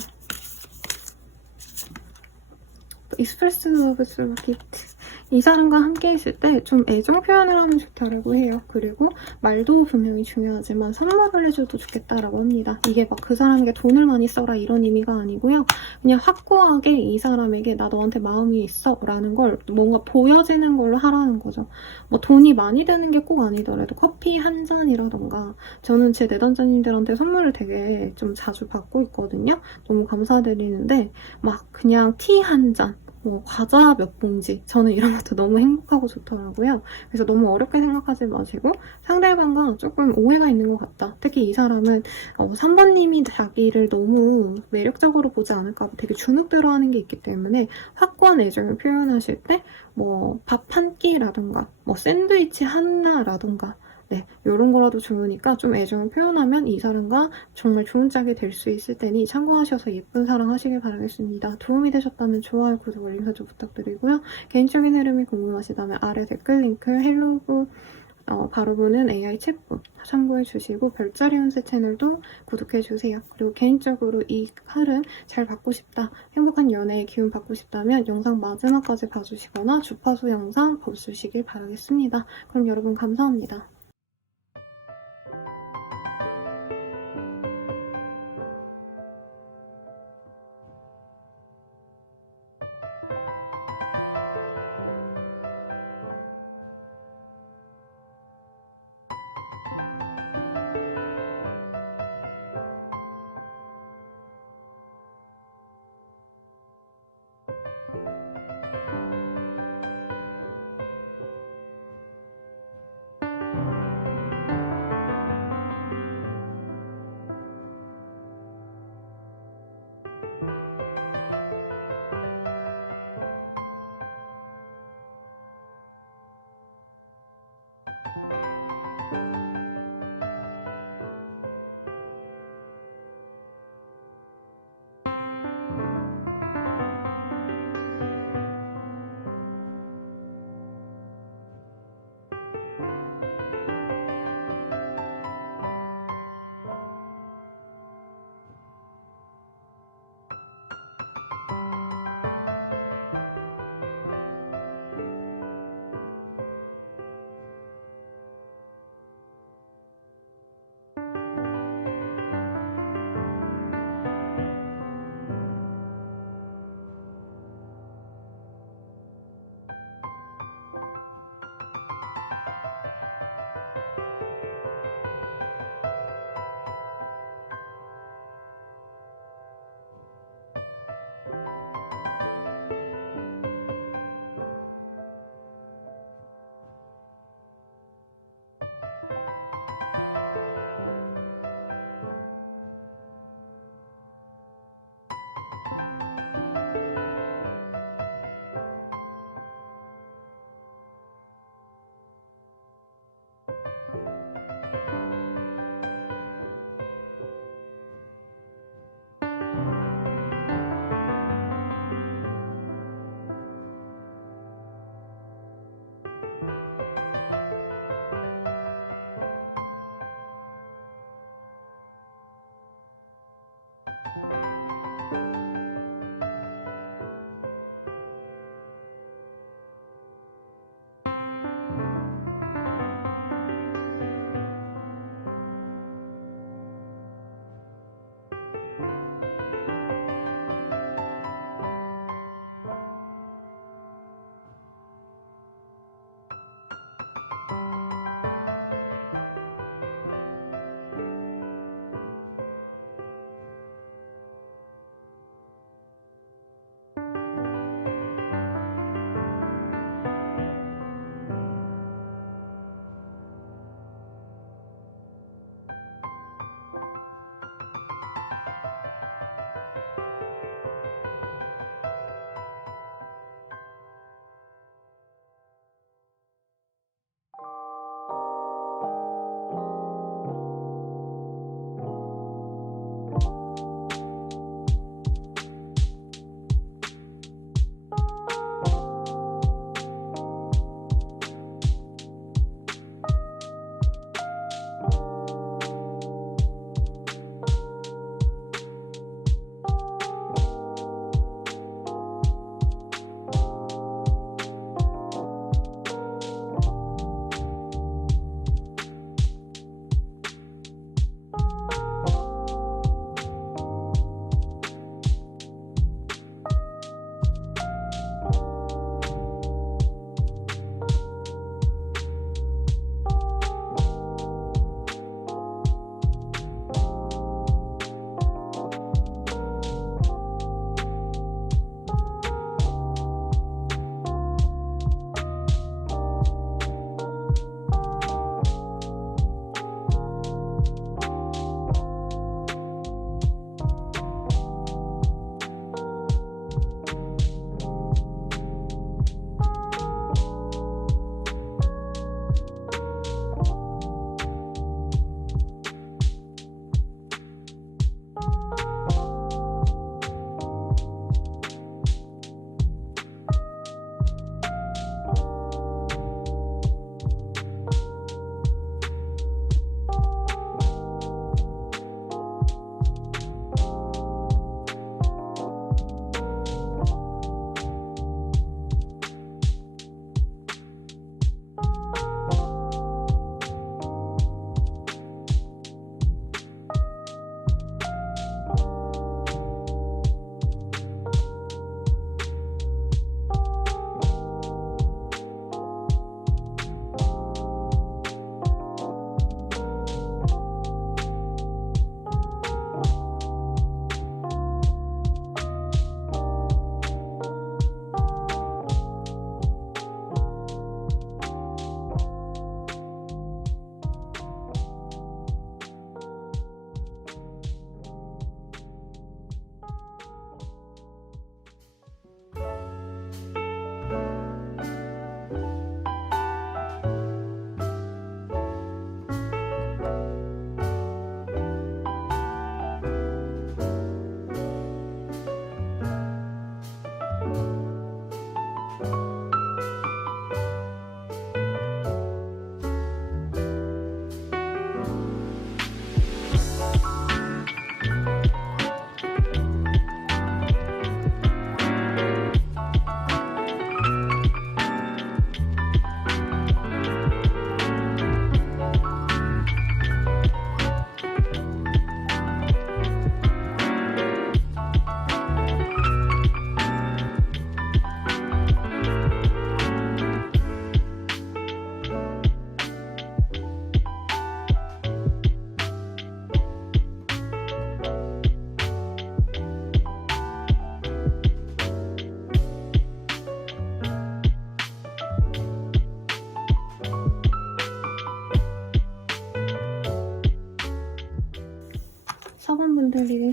익스프레스 러브 스루 기프트. 이 사람과 함께 있을 때 좀 애정 표현을 하면 좋다라고 해요. 그리고 말도 분명히 중요하지만 선물을 해줘도 좋겠다라고 합니다. 이게 막 그 사람에게 돈을 많이 써라 이런 의미가 아니고요. 그냥 확고하게 이 사람에게 나 너한테 마음이 있어 라는 걸 뭔가 보여지는 걸로 하라는 거죠. 뭐 돈이 많이 드는 게 꼭 아니더라도 커피 한 잔이라던가 저는 제 내담자님들한테 선물을 되게 좀 자주 받고 있거든요. 너무 감사드리는데 막 그냥 티 한 잔 뭐 과자 몇 봉지 저는 이런 것도 너무 행복하고 좋더라고요. 그래서 너무 어렵게 생각하지 마시고 상대방과 조금 오해가 있는 것 같다. 특히 이 사람은 3번님이 자기를 너무 매력적으로 보지 않을까 봐 되게 주눅 들어하는 게 있기 때문에 확고한 애정을 표현하실 때 뭐 밥 한 끼라던가 뭐 샌드위치 하나라던가 네, 이런 거라도 좋으니까 좀 애정을 표현하면 이 사람과 정말 좋은 짝이 될 수 있을 테니 참고하셔서 예쁜 사랑 하시길 바라겠습니다. 도움이 되셨다면 좋아요, 구독, 알림 설정 부탁드리고요. 개인적인 흐름이 궁금하시다면 아래 댓글 링크 헬로구 바로 보는 AI 챗봇 참고해주시고 별자리 운세 채널도 구독해주세요. 그리고 개인적으로 이 흐름 잘 받고 싶다, 행복한 연애의 기운 받고 싶다면 영상 마지막까지 봐주시거나 주파수 영상 봐주시길 바라겠습니다. 그럼 여러분 감사합니다.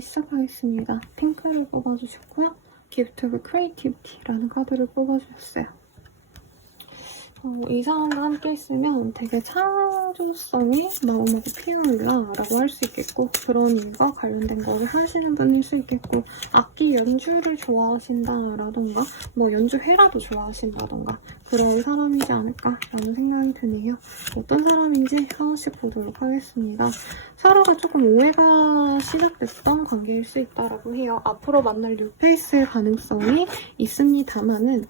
시작하겠습니다. 핑크를 뽑아주셨고요. 기프트 오브 크리에이티비티라는 카드를 뽑아주셨어요. 이 사람과 함께 있으면 되게 창조성이 마음하고 피어올라라고 할 수 있겠고, 그런 일과 관련된 거를 하시는 분일 수 있겠고, 악기 연주를 좋아하신다라던가 뭐 연주회라도 좋아하신다던가 그런 사람이지 않을까라는 생각이 드네요. 어떤 사람인지 하나씩 보도록 하겠습니다. 서로가 조금 오해가 시작됐던 관계일 수 있다라고 해요. 앞으로 만날 뉴페이스의 가능성이 있습니다만은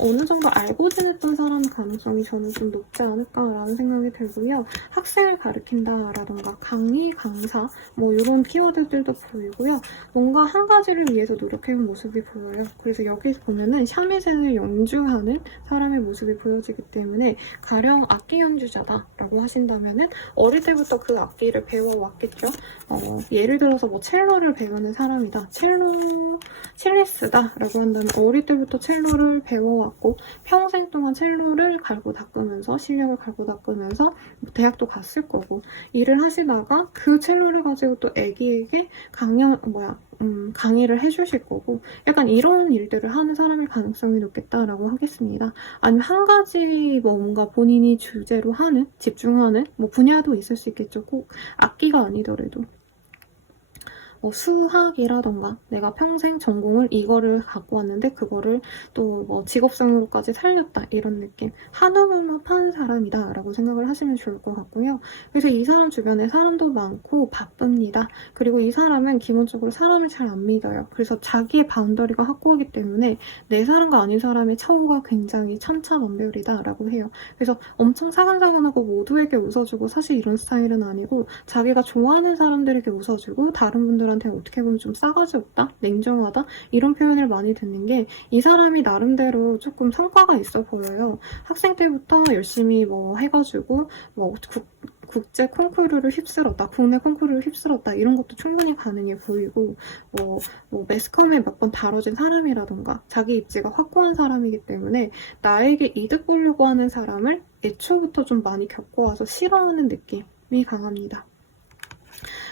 어느 정도 알고 지냈던 사람의 가능성이 저는 좀 높지 않을까라는 생각이 들고요. 학생을 가르친다라던가 강의, 강사 뭐 이런 키워드들도 보이고요. 뭔가 한 가지를 위해서 노력해온 모습이 보여요. 그래서 여기서 보면은 샤미센을 연주하는 사람의 모습이 보여지기 때문에 가령 악기 연주자다라고 하신다면은 어릴 때부터 그 악기를 배워왔겠죠. 예를 들어서 뭐 첼로를 배우는 사람이다. 첼리스다라고 한다면 어릴 때부터 첼로를 배워왔고 평생 동안 첼로를 갈고 닦으면서 실력을 갈고 닦으면서 대학도 갔을 거고 일을 하시다가 그 첼로를 가지고 또 애기에게 강의를 해주실 거고 약간 이런 일들을 하는 사람일 가능성이 높겠다라고 하겠습니다. 아니면 한 가지 뭔가 본인이 주제로 하는, 집중하는 뭐 분야도 있을 수 있겠죠. 꼭 악기가 아니더라도. 뭐 수학이라던가 내가 평생 전공을 이거를 갖고 왔는데 그거를 또 뭐 직업성으로까지 살렸다 이런 느낌. 한우물만 파는 사람이다 라고 생각을 하시면 좋을 것 같고요. 그래서 이 사람 주변에 사람도 많고 바쁩니다. 그리고 이 사람은 기본적으로 사람을 잘 안 믿어요. 그래서 자기의 바운더리가 확고하기 때문에 내 사람과 아닌 사람의 처우가 굉장히 천차만별이다 라고 해요. 그래서 엄청 사근사근하고 모두에게 웃어주고 사실 이런 스타일은 아니고 자기가 좋아하는 사람들에게 웃어주고 다른 분들한테 어떻게 보면 좀 싸가지 없다? 냉정하다? 이런 표현을 많이 듣는 게 이 사람이 나름대로 조금 성과가 있어 보여요. 학생 때부터 열심히 뭐 해가지고 뭐 국제 콩쿠르를 휩쓸었다, 국내 콩쿠르를 휩쓸었다 이런 것도 충분히 가능해 보이고 뭐 매스컴에 몇 번 다뤄진 사람이라던가 자기 입지가 확고한 사람이기 때문에 나에게 이득 보려고 하는 사람을 애초부터 좀 많이 겪어와서 싫어하는 느낌이 강합니다.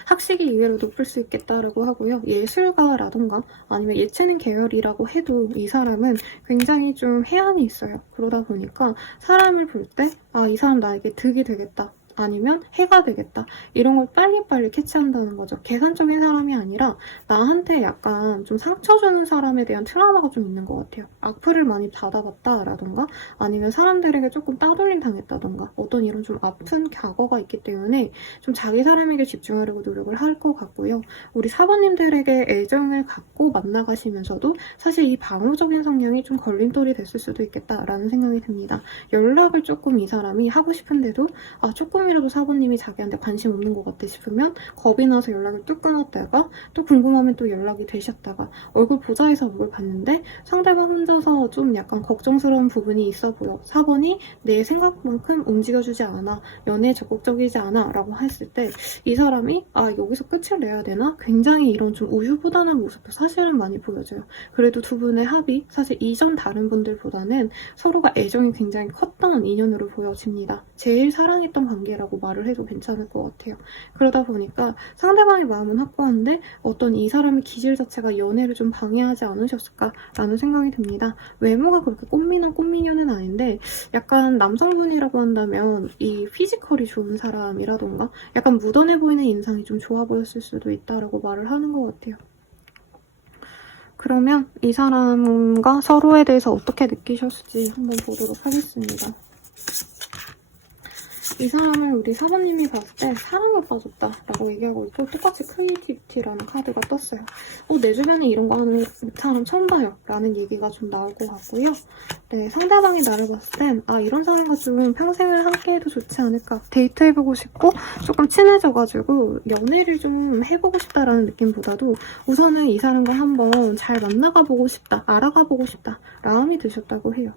학식이 이외로 높을 수 있겠다라고 하고요. 예술가라던가 아니면 예체능 계열이라고 해도 이 사람은 굉장히 좀 해안이 있어요. 그러다 보니까 사람을 볼 때 이 사람 나에게 득이 되겠다. 아니면 해가 되겠다. 이런 걸 빨리빨리 캐치한다는 거죠. 계산적인 사람이 아니라 나한테 약간 좀 상처 주는 사람에 대한 트라우마가 좀 있는 것 같아요. 악플을 많이 받아봤다라던가 아니면 사람들에게 조금 따돌림 당했다던가 어떤 이런 좀 아픈 과거가 있기 때문에 좀 자기 사람에게 집중하려고 노력을 할 것 같고요. 우리 사부님들에게 애정을 갖고 만나가시면서도 사실 이 방어적인 성향이 좀 걸림돌이 됐을 수도 있겠다라는 생각이 듭니다. 연락을 조금 이 사람이 하고 싶은데도 조금이라도 사부님이 자기한테 관심 없는 것 같아 싶으면 겁이 나서 연락을 뚝 끊었다가 또 궁금하면 또 연락이 되셨다가 얼굴 보자 해서 얼굴 봤는데 상대방 혼자서 좀 약간 걱정스러운 부분이 있어 보여. 사번이 내 생각만큼 움직여주지 않아. 연애에 적극적이지 않아 라고 했을 때 이 사람이 여기서 끝을 내야 되나? 굉장히 이런 좀 우유부단한 모습도 사실은 많이 보여져요. 그래도 두 분의 합이 사실 이전 다른 분들보다는 서로가 애정이 굉장히 컸던 인연으로 보여집니다. 제일 사랑했던 관계라고 말을 해도 괜찮을 것 같아요. 그러다 보니까 상대방의 마음은 확고한데 어떤 이 사람의 기질 자체가 연애를 좀 방해하지 않으셨을까라는 생각이 듭니다. 외모가 그렇게 꽃미남 꽃미녀는 아닌데 약간 남성분이라고 한다면 이 피지컬이 좋은 사람이라던가 약간 무던해 보이는 인상이 좀 좋아 보였을 수도 있다라고 말을 하는 것 같아요. 그러면 이 사람과 서로에 대해서 어떻게 느끼셨을지 한번 보도록 하겠습니다. 이 사람을 우리 사부님이 봤을 때 사랑에 빠졌다라고 얘기하고 있고 똑같이 크리에이티비티라는 카드가 떴어요. 내 주변에 이런 거 하는 사람 처음 봐요 라는 얘기가 좀 나올 것 같고요. 네, 상대방이 나를 봤을 땐 이런 사람과 좀 평생을 함께해도 좋지 않을까, 데이트해보고 싶고 조금 친해져가지고 연애를 좀 해보고 싶다라는 느낌보다도 우선은 이 사람과 한번 잘 만나가보고 싶다, 알아가보고 싶다 마음이 드셨다고 해요.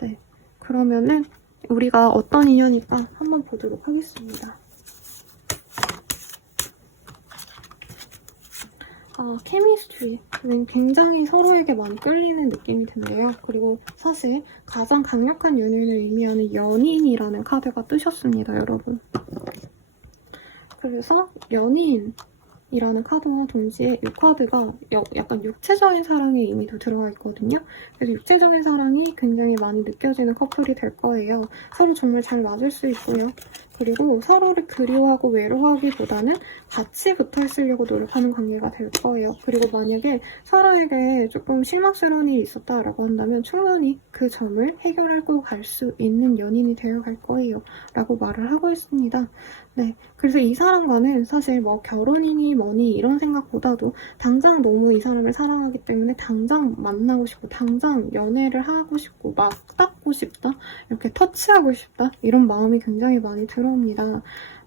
네, 그러면은 우리가 어떤 인연일까 한번 보도록 하겠습니다. 케미스트리. 굉장히 서로에게 많이 끌리는 느낌이 드네요. 그리고 사실 가장 강력한 연인을 의미하는 연인이라는 카드가 뜨셨습니다, 여러분. 그래서 연인. 이라는 카드와 동시에 이 카드가 약간 육체적인 사랑의 의미도 들어가 있거든요. 그래서 육체적인 사랑이 굉장히 많이 느껴지는 커플이 될 거예요. 서로 정말 잘 맞을 수 있고요. 그리고 서로를 그리워하고 외로워하기보다는 같이 붙어 있으려고 노력하는 관계가 될 거예요. 그리고 만약에 서로에게 조금 실망스러운 일이 있었다라고 한다면 충분히 그 점을 해결하고 갈 수 있는 연인이 되어갈 거예요. 라고 말을 하고 있습니다. 네, 그래서 이 사람과는 사실 뭐 결혼이니 뭐니 이런 생각보다도 당장 너무 이 사람을 사랑하기 때문에 당장 만나고 싶고 당장 연애를 하고 싶고 막 닦고 싶다, 이렇게 터치하고 싶다 이런 마음이 굉장히 많이 들어옵니다.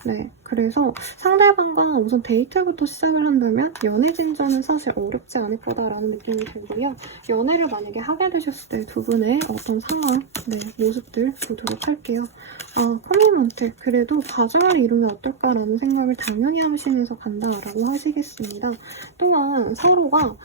네, 그래서 상대방과 우선 데이트부터 시작을 한다면 연애 진전은 사실 어렵지 않을 거다라는 느낌이 들고요. 연애를 만약에 하게 되셨을 때 두 분의 어떤 상황, 네, 모습들 보도록 할게요. 커미먼트, 그래도 가정을 이루면 어떨까라는 생각을 당연히 하시면서 간다라고 하시겠습니다. 또한 서로가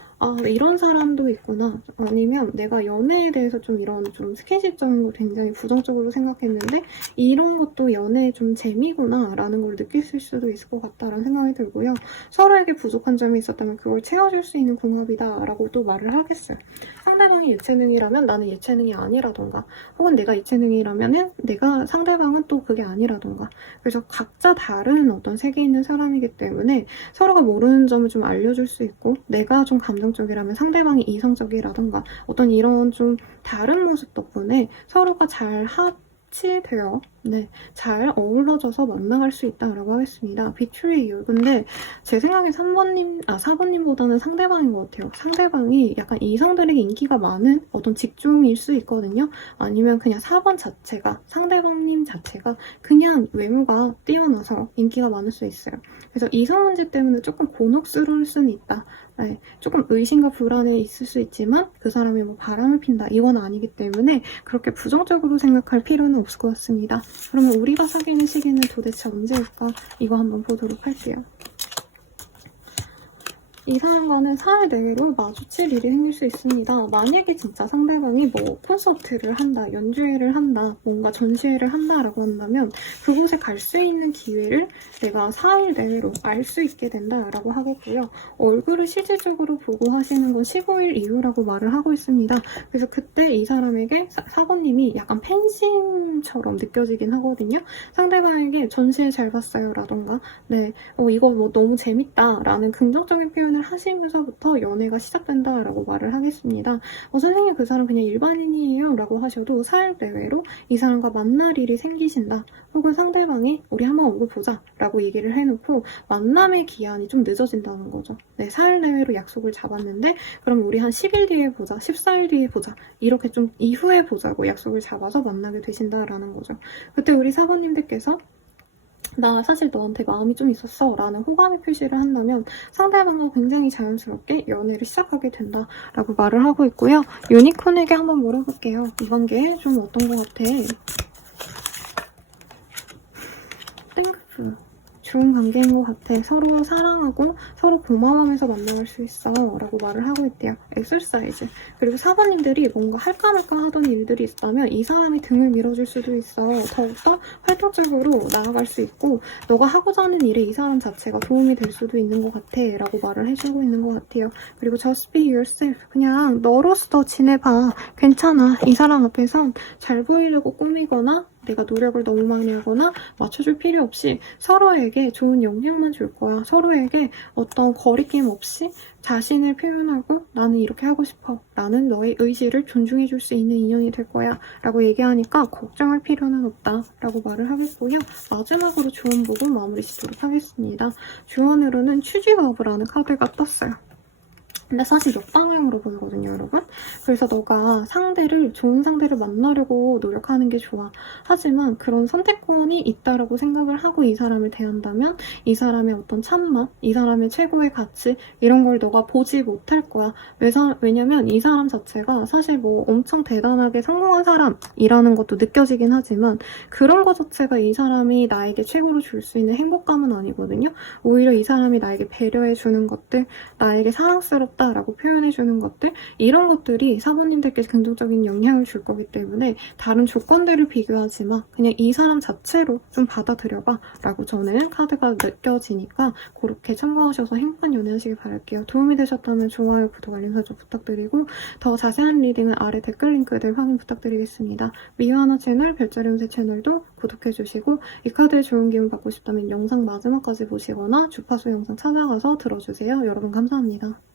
이런 사람도 있구나, 아니면 내가 연애에 대해서 좀 이런 좀 스킨십적인 걸 굉장히 부정적으로 생각했는데 이런 것도 연애의 좀 재미구나 라는 걸 느끼실 수도 있을 것 같다라는 생각이 들고요. 서로에게 부족한 점이 있었다면 그걸 채워줄 수 있는 궁합이다 라고 또 말을 하겠어요. 상대방이 예체능이라면 나는 예체능이 아니라던가, 혹은 내가 예체능이라면은 내가 상대방은 또 그게 아니라던가, 그래서 각자 다른 어떤 세계에 있는 사람이기 때문에 서로가 모르는 점을 좀 알려줄 수 있고, 내가 좀 감정적이라면 상대방이 이성적이라던가 어떤 이런 좀 다른 모습 덕분에 서로가 잘 합치되어 잘 어우러져서 만나갈 수 있다라고 하겠습니다. betray you. 근데 제 생각에 4번님보다는 상대방인 것 같아요. 상대방이 약간 이성들에게 인기가 많은 어떤 직종일 수 있거든요. 아니면 그냥 4번 자체가, 상대방님 자체가 그냥 외모가 뛰어나서 인기가 많을 수 있어요. 그래서 이성 문제 때문에 조금 곤혹스러울 수는 있다. 네, 조금 의심과 불안에 있을 수 있지만 그 사람이 뭐 바람을 핀다 이건 아니기 때문에 그렇게 부정적으로 생각할 필요는 없을 것 같습니다. 그러면 우리가 사귀는 시기는 도대체 언제일까? 이거 한번 보도록 할게요. 이 사람과는 4일 내외로 마주칠 일이 생길 수 있습니다. 만약에 진짜 상대방이 뭐 콘서트를 한다, 연주회를 한다, 뭔가 전시회를 한다라고 한다면 그곳에 갈 수 있는 기회를 내가 4일 내외로 알 수 있게 된다라고 하겠고요. 얼굴을 실질적으로 보고 하시는 건 15일 이후라고 말을 하고 있습니다. 그래서 그때 이 사람에게 4번님이 약간 팬심처럼 느껴지긴 하거든요. 상대방에게 전시회 잘 봤어요 라던가, 네, 이거 뭐 너무 재밌다 라는 긍정적인 표현을 하시면서부터 연애가 시작된다라고 말을 하겠습니다. 선생님 그 사람 그냥 일반인이에요 라고 하셔도 4일 내외로 이 사람과 만날 일이 생기신다. 혹은 상대방이 우리 한번 얼굴 보자 라고 얘기를 해놓고 만남의 기한이 좀 늦어진다는 거죠. 네, 4일 내외로 약속을 잡았는데 그럼 우리 한 10일 뒤에 보자, 14일 뒤에 보자, 이렇게 좀 이후에 보자고 약속을 잡아서 만나게 되신다라는 거죠. 그때 우리 사모님들께서 나 사실 너한테 마음이 좀 있었어 라는 호감의 표시를 한다면 상대방과 굉장히 자연스럽게 연애를 시작하게 된다라고 말을 하고 있고요. 유니콘에게 한번 물어볼게요. 이 관계 좀 어떤 것 같아? 땡크. 좋은 관계인 것 같아. 서로 사랑하고 서로 고마워하면서 만나갈 수 있어 라고 말을 하고 있대요. 엑설사이즈. 그리고 4번님들이 뭔가 할까 말까 하던 일들이 있다면 이 사람이 등을 밀어줄 수도 있어. 더욱더 활동적으로 나아갈 수 있고 너가 하고자 하는 일에 이 사람 자체가 도움이 될 수도 있는 것 같아 라고 말을 해주고 있는 것 같아요. 그리고 just be yourself. 그냥 너로서 지내봐. 괜찮아. 이 사람 앞에선 잘 보이려고 꾸미거나 내가 노력을 너무 많이 하거나 맞춰줄 필요 없이 서로에게 좋은 영향만 줄 거야. 서로에게 어떤 거리낌 없이 자신을 표현하고 나는 이렇게 하고 싶어. 나는 너의 의지를 존중해줄 수 있는 인연이 될 거야. 라고 얘기하니까 걱정할 필요는 없다. 라고 말을 하겠고요. 마지막으로 주원 보고 마무리 짓도록 하겠습니다. 주원으로는 추지거브라는 카드가 떴어요. 근데 사실 역방향으로 보이거든요, 여러분. 그래서 너가 좋은 상대를 만나려고 노력하는 게 좋아. 하지만 그런 선택권이 있다라고 생각을 하고 이 사람을 대한다면 이 사람의 어떤 참맛, 이 사람의 최고의 가치 이런 걸 너가 보지 못할 거야. 왜냐면 이 사람 자체가 사실 뭐 엄청 대단하게 성공한 사람이라는 것도 느껴지긴 하지만 그런 것 자체가 이 사람이 나에게 최고로 줄 수 있는 행복감은 아니거든요. 오히려 이 사람이 나에게 배려해주는 것들, 나에게 사랑스럽다 좋았다라고 표현해주는 것들, 이런 것들이 사모님들께 긍정적인 영향을 줄 거기 때문에 다른 조건들을 비교하지 마. 그냥 이 사람 자체로 좀 받아들여봐 라고 저는 카드가 느껴지니까 그렇게 참고하셔서 행복한 연애하시길 바랄게요. 도움이 되셨다면 좋아요, 구독, 알림 설정 부탁드리고 더 자세한 리딩은 아래 댓글 링크들 확인 부탁드리겠습니다. 미유하나 채널, 별자리 운세 채널도 구독해주시고 이 카드에 좋은 기운 받고 싶다면 영상 마지막까지 보시거나 주파수 영상 찾아가서 들어주세요. 여러분 감사합니다.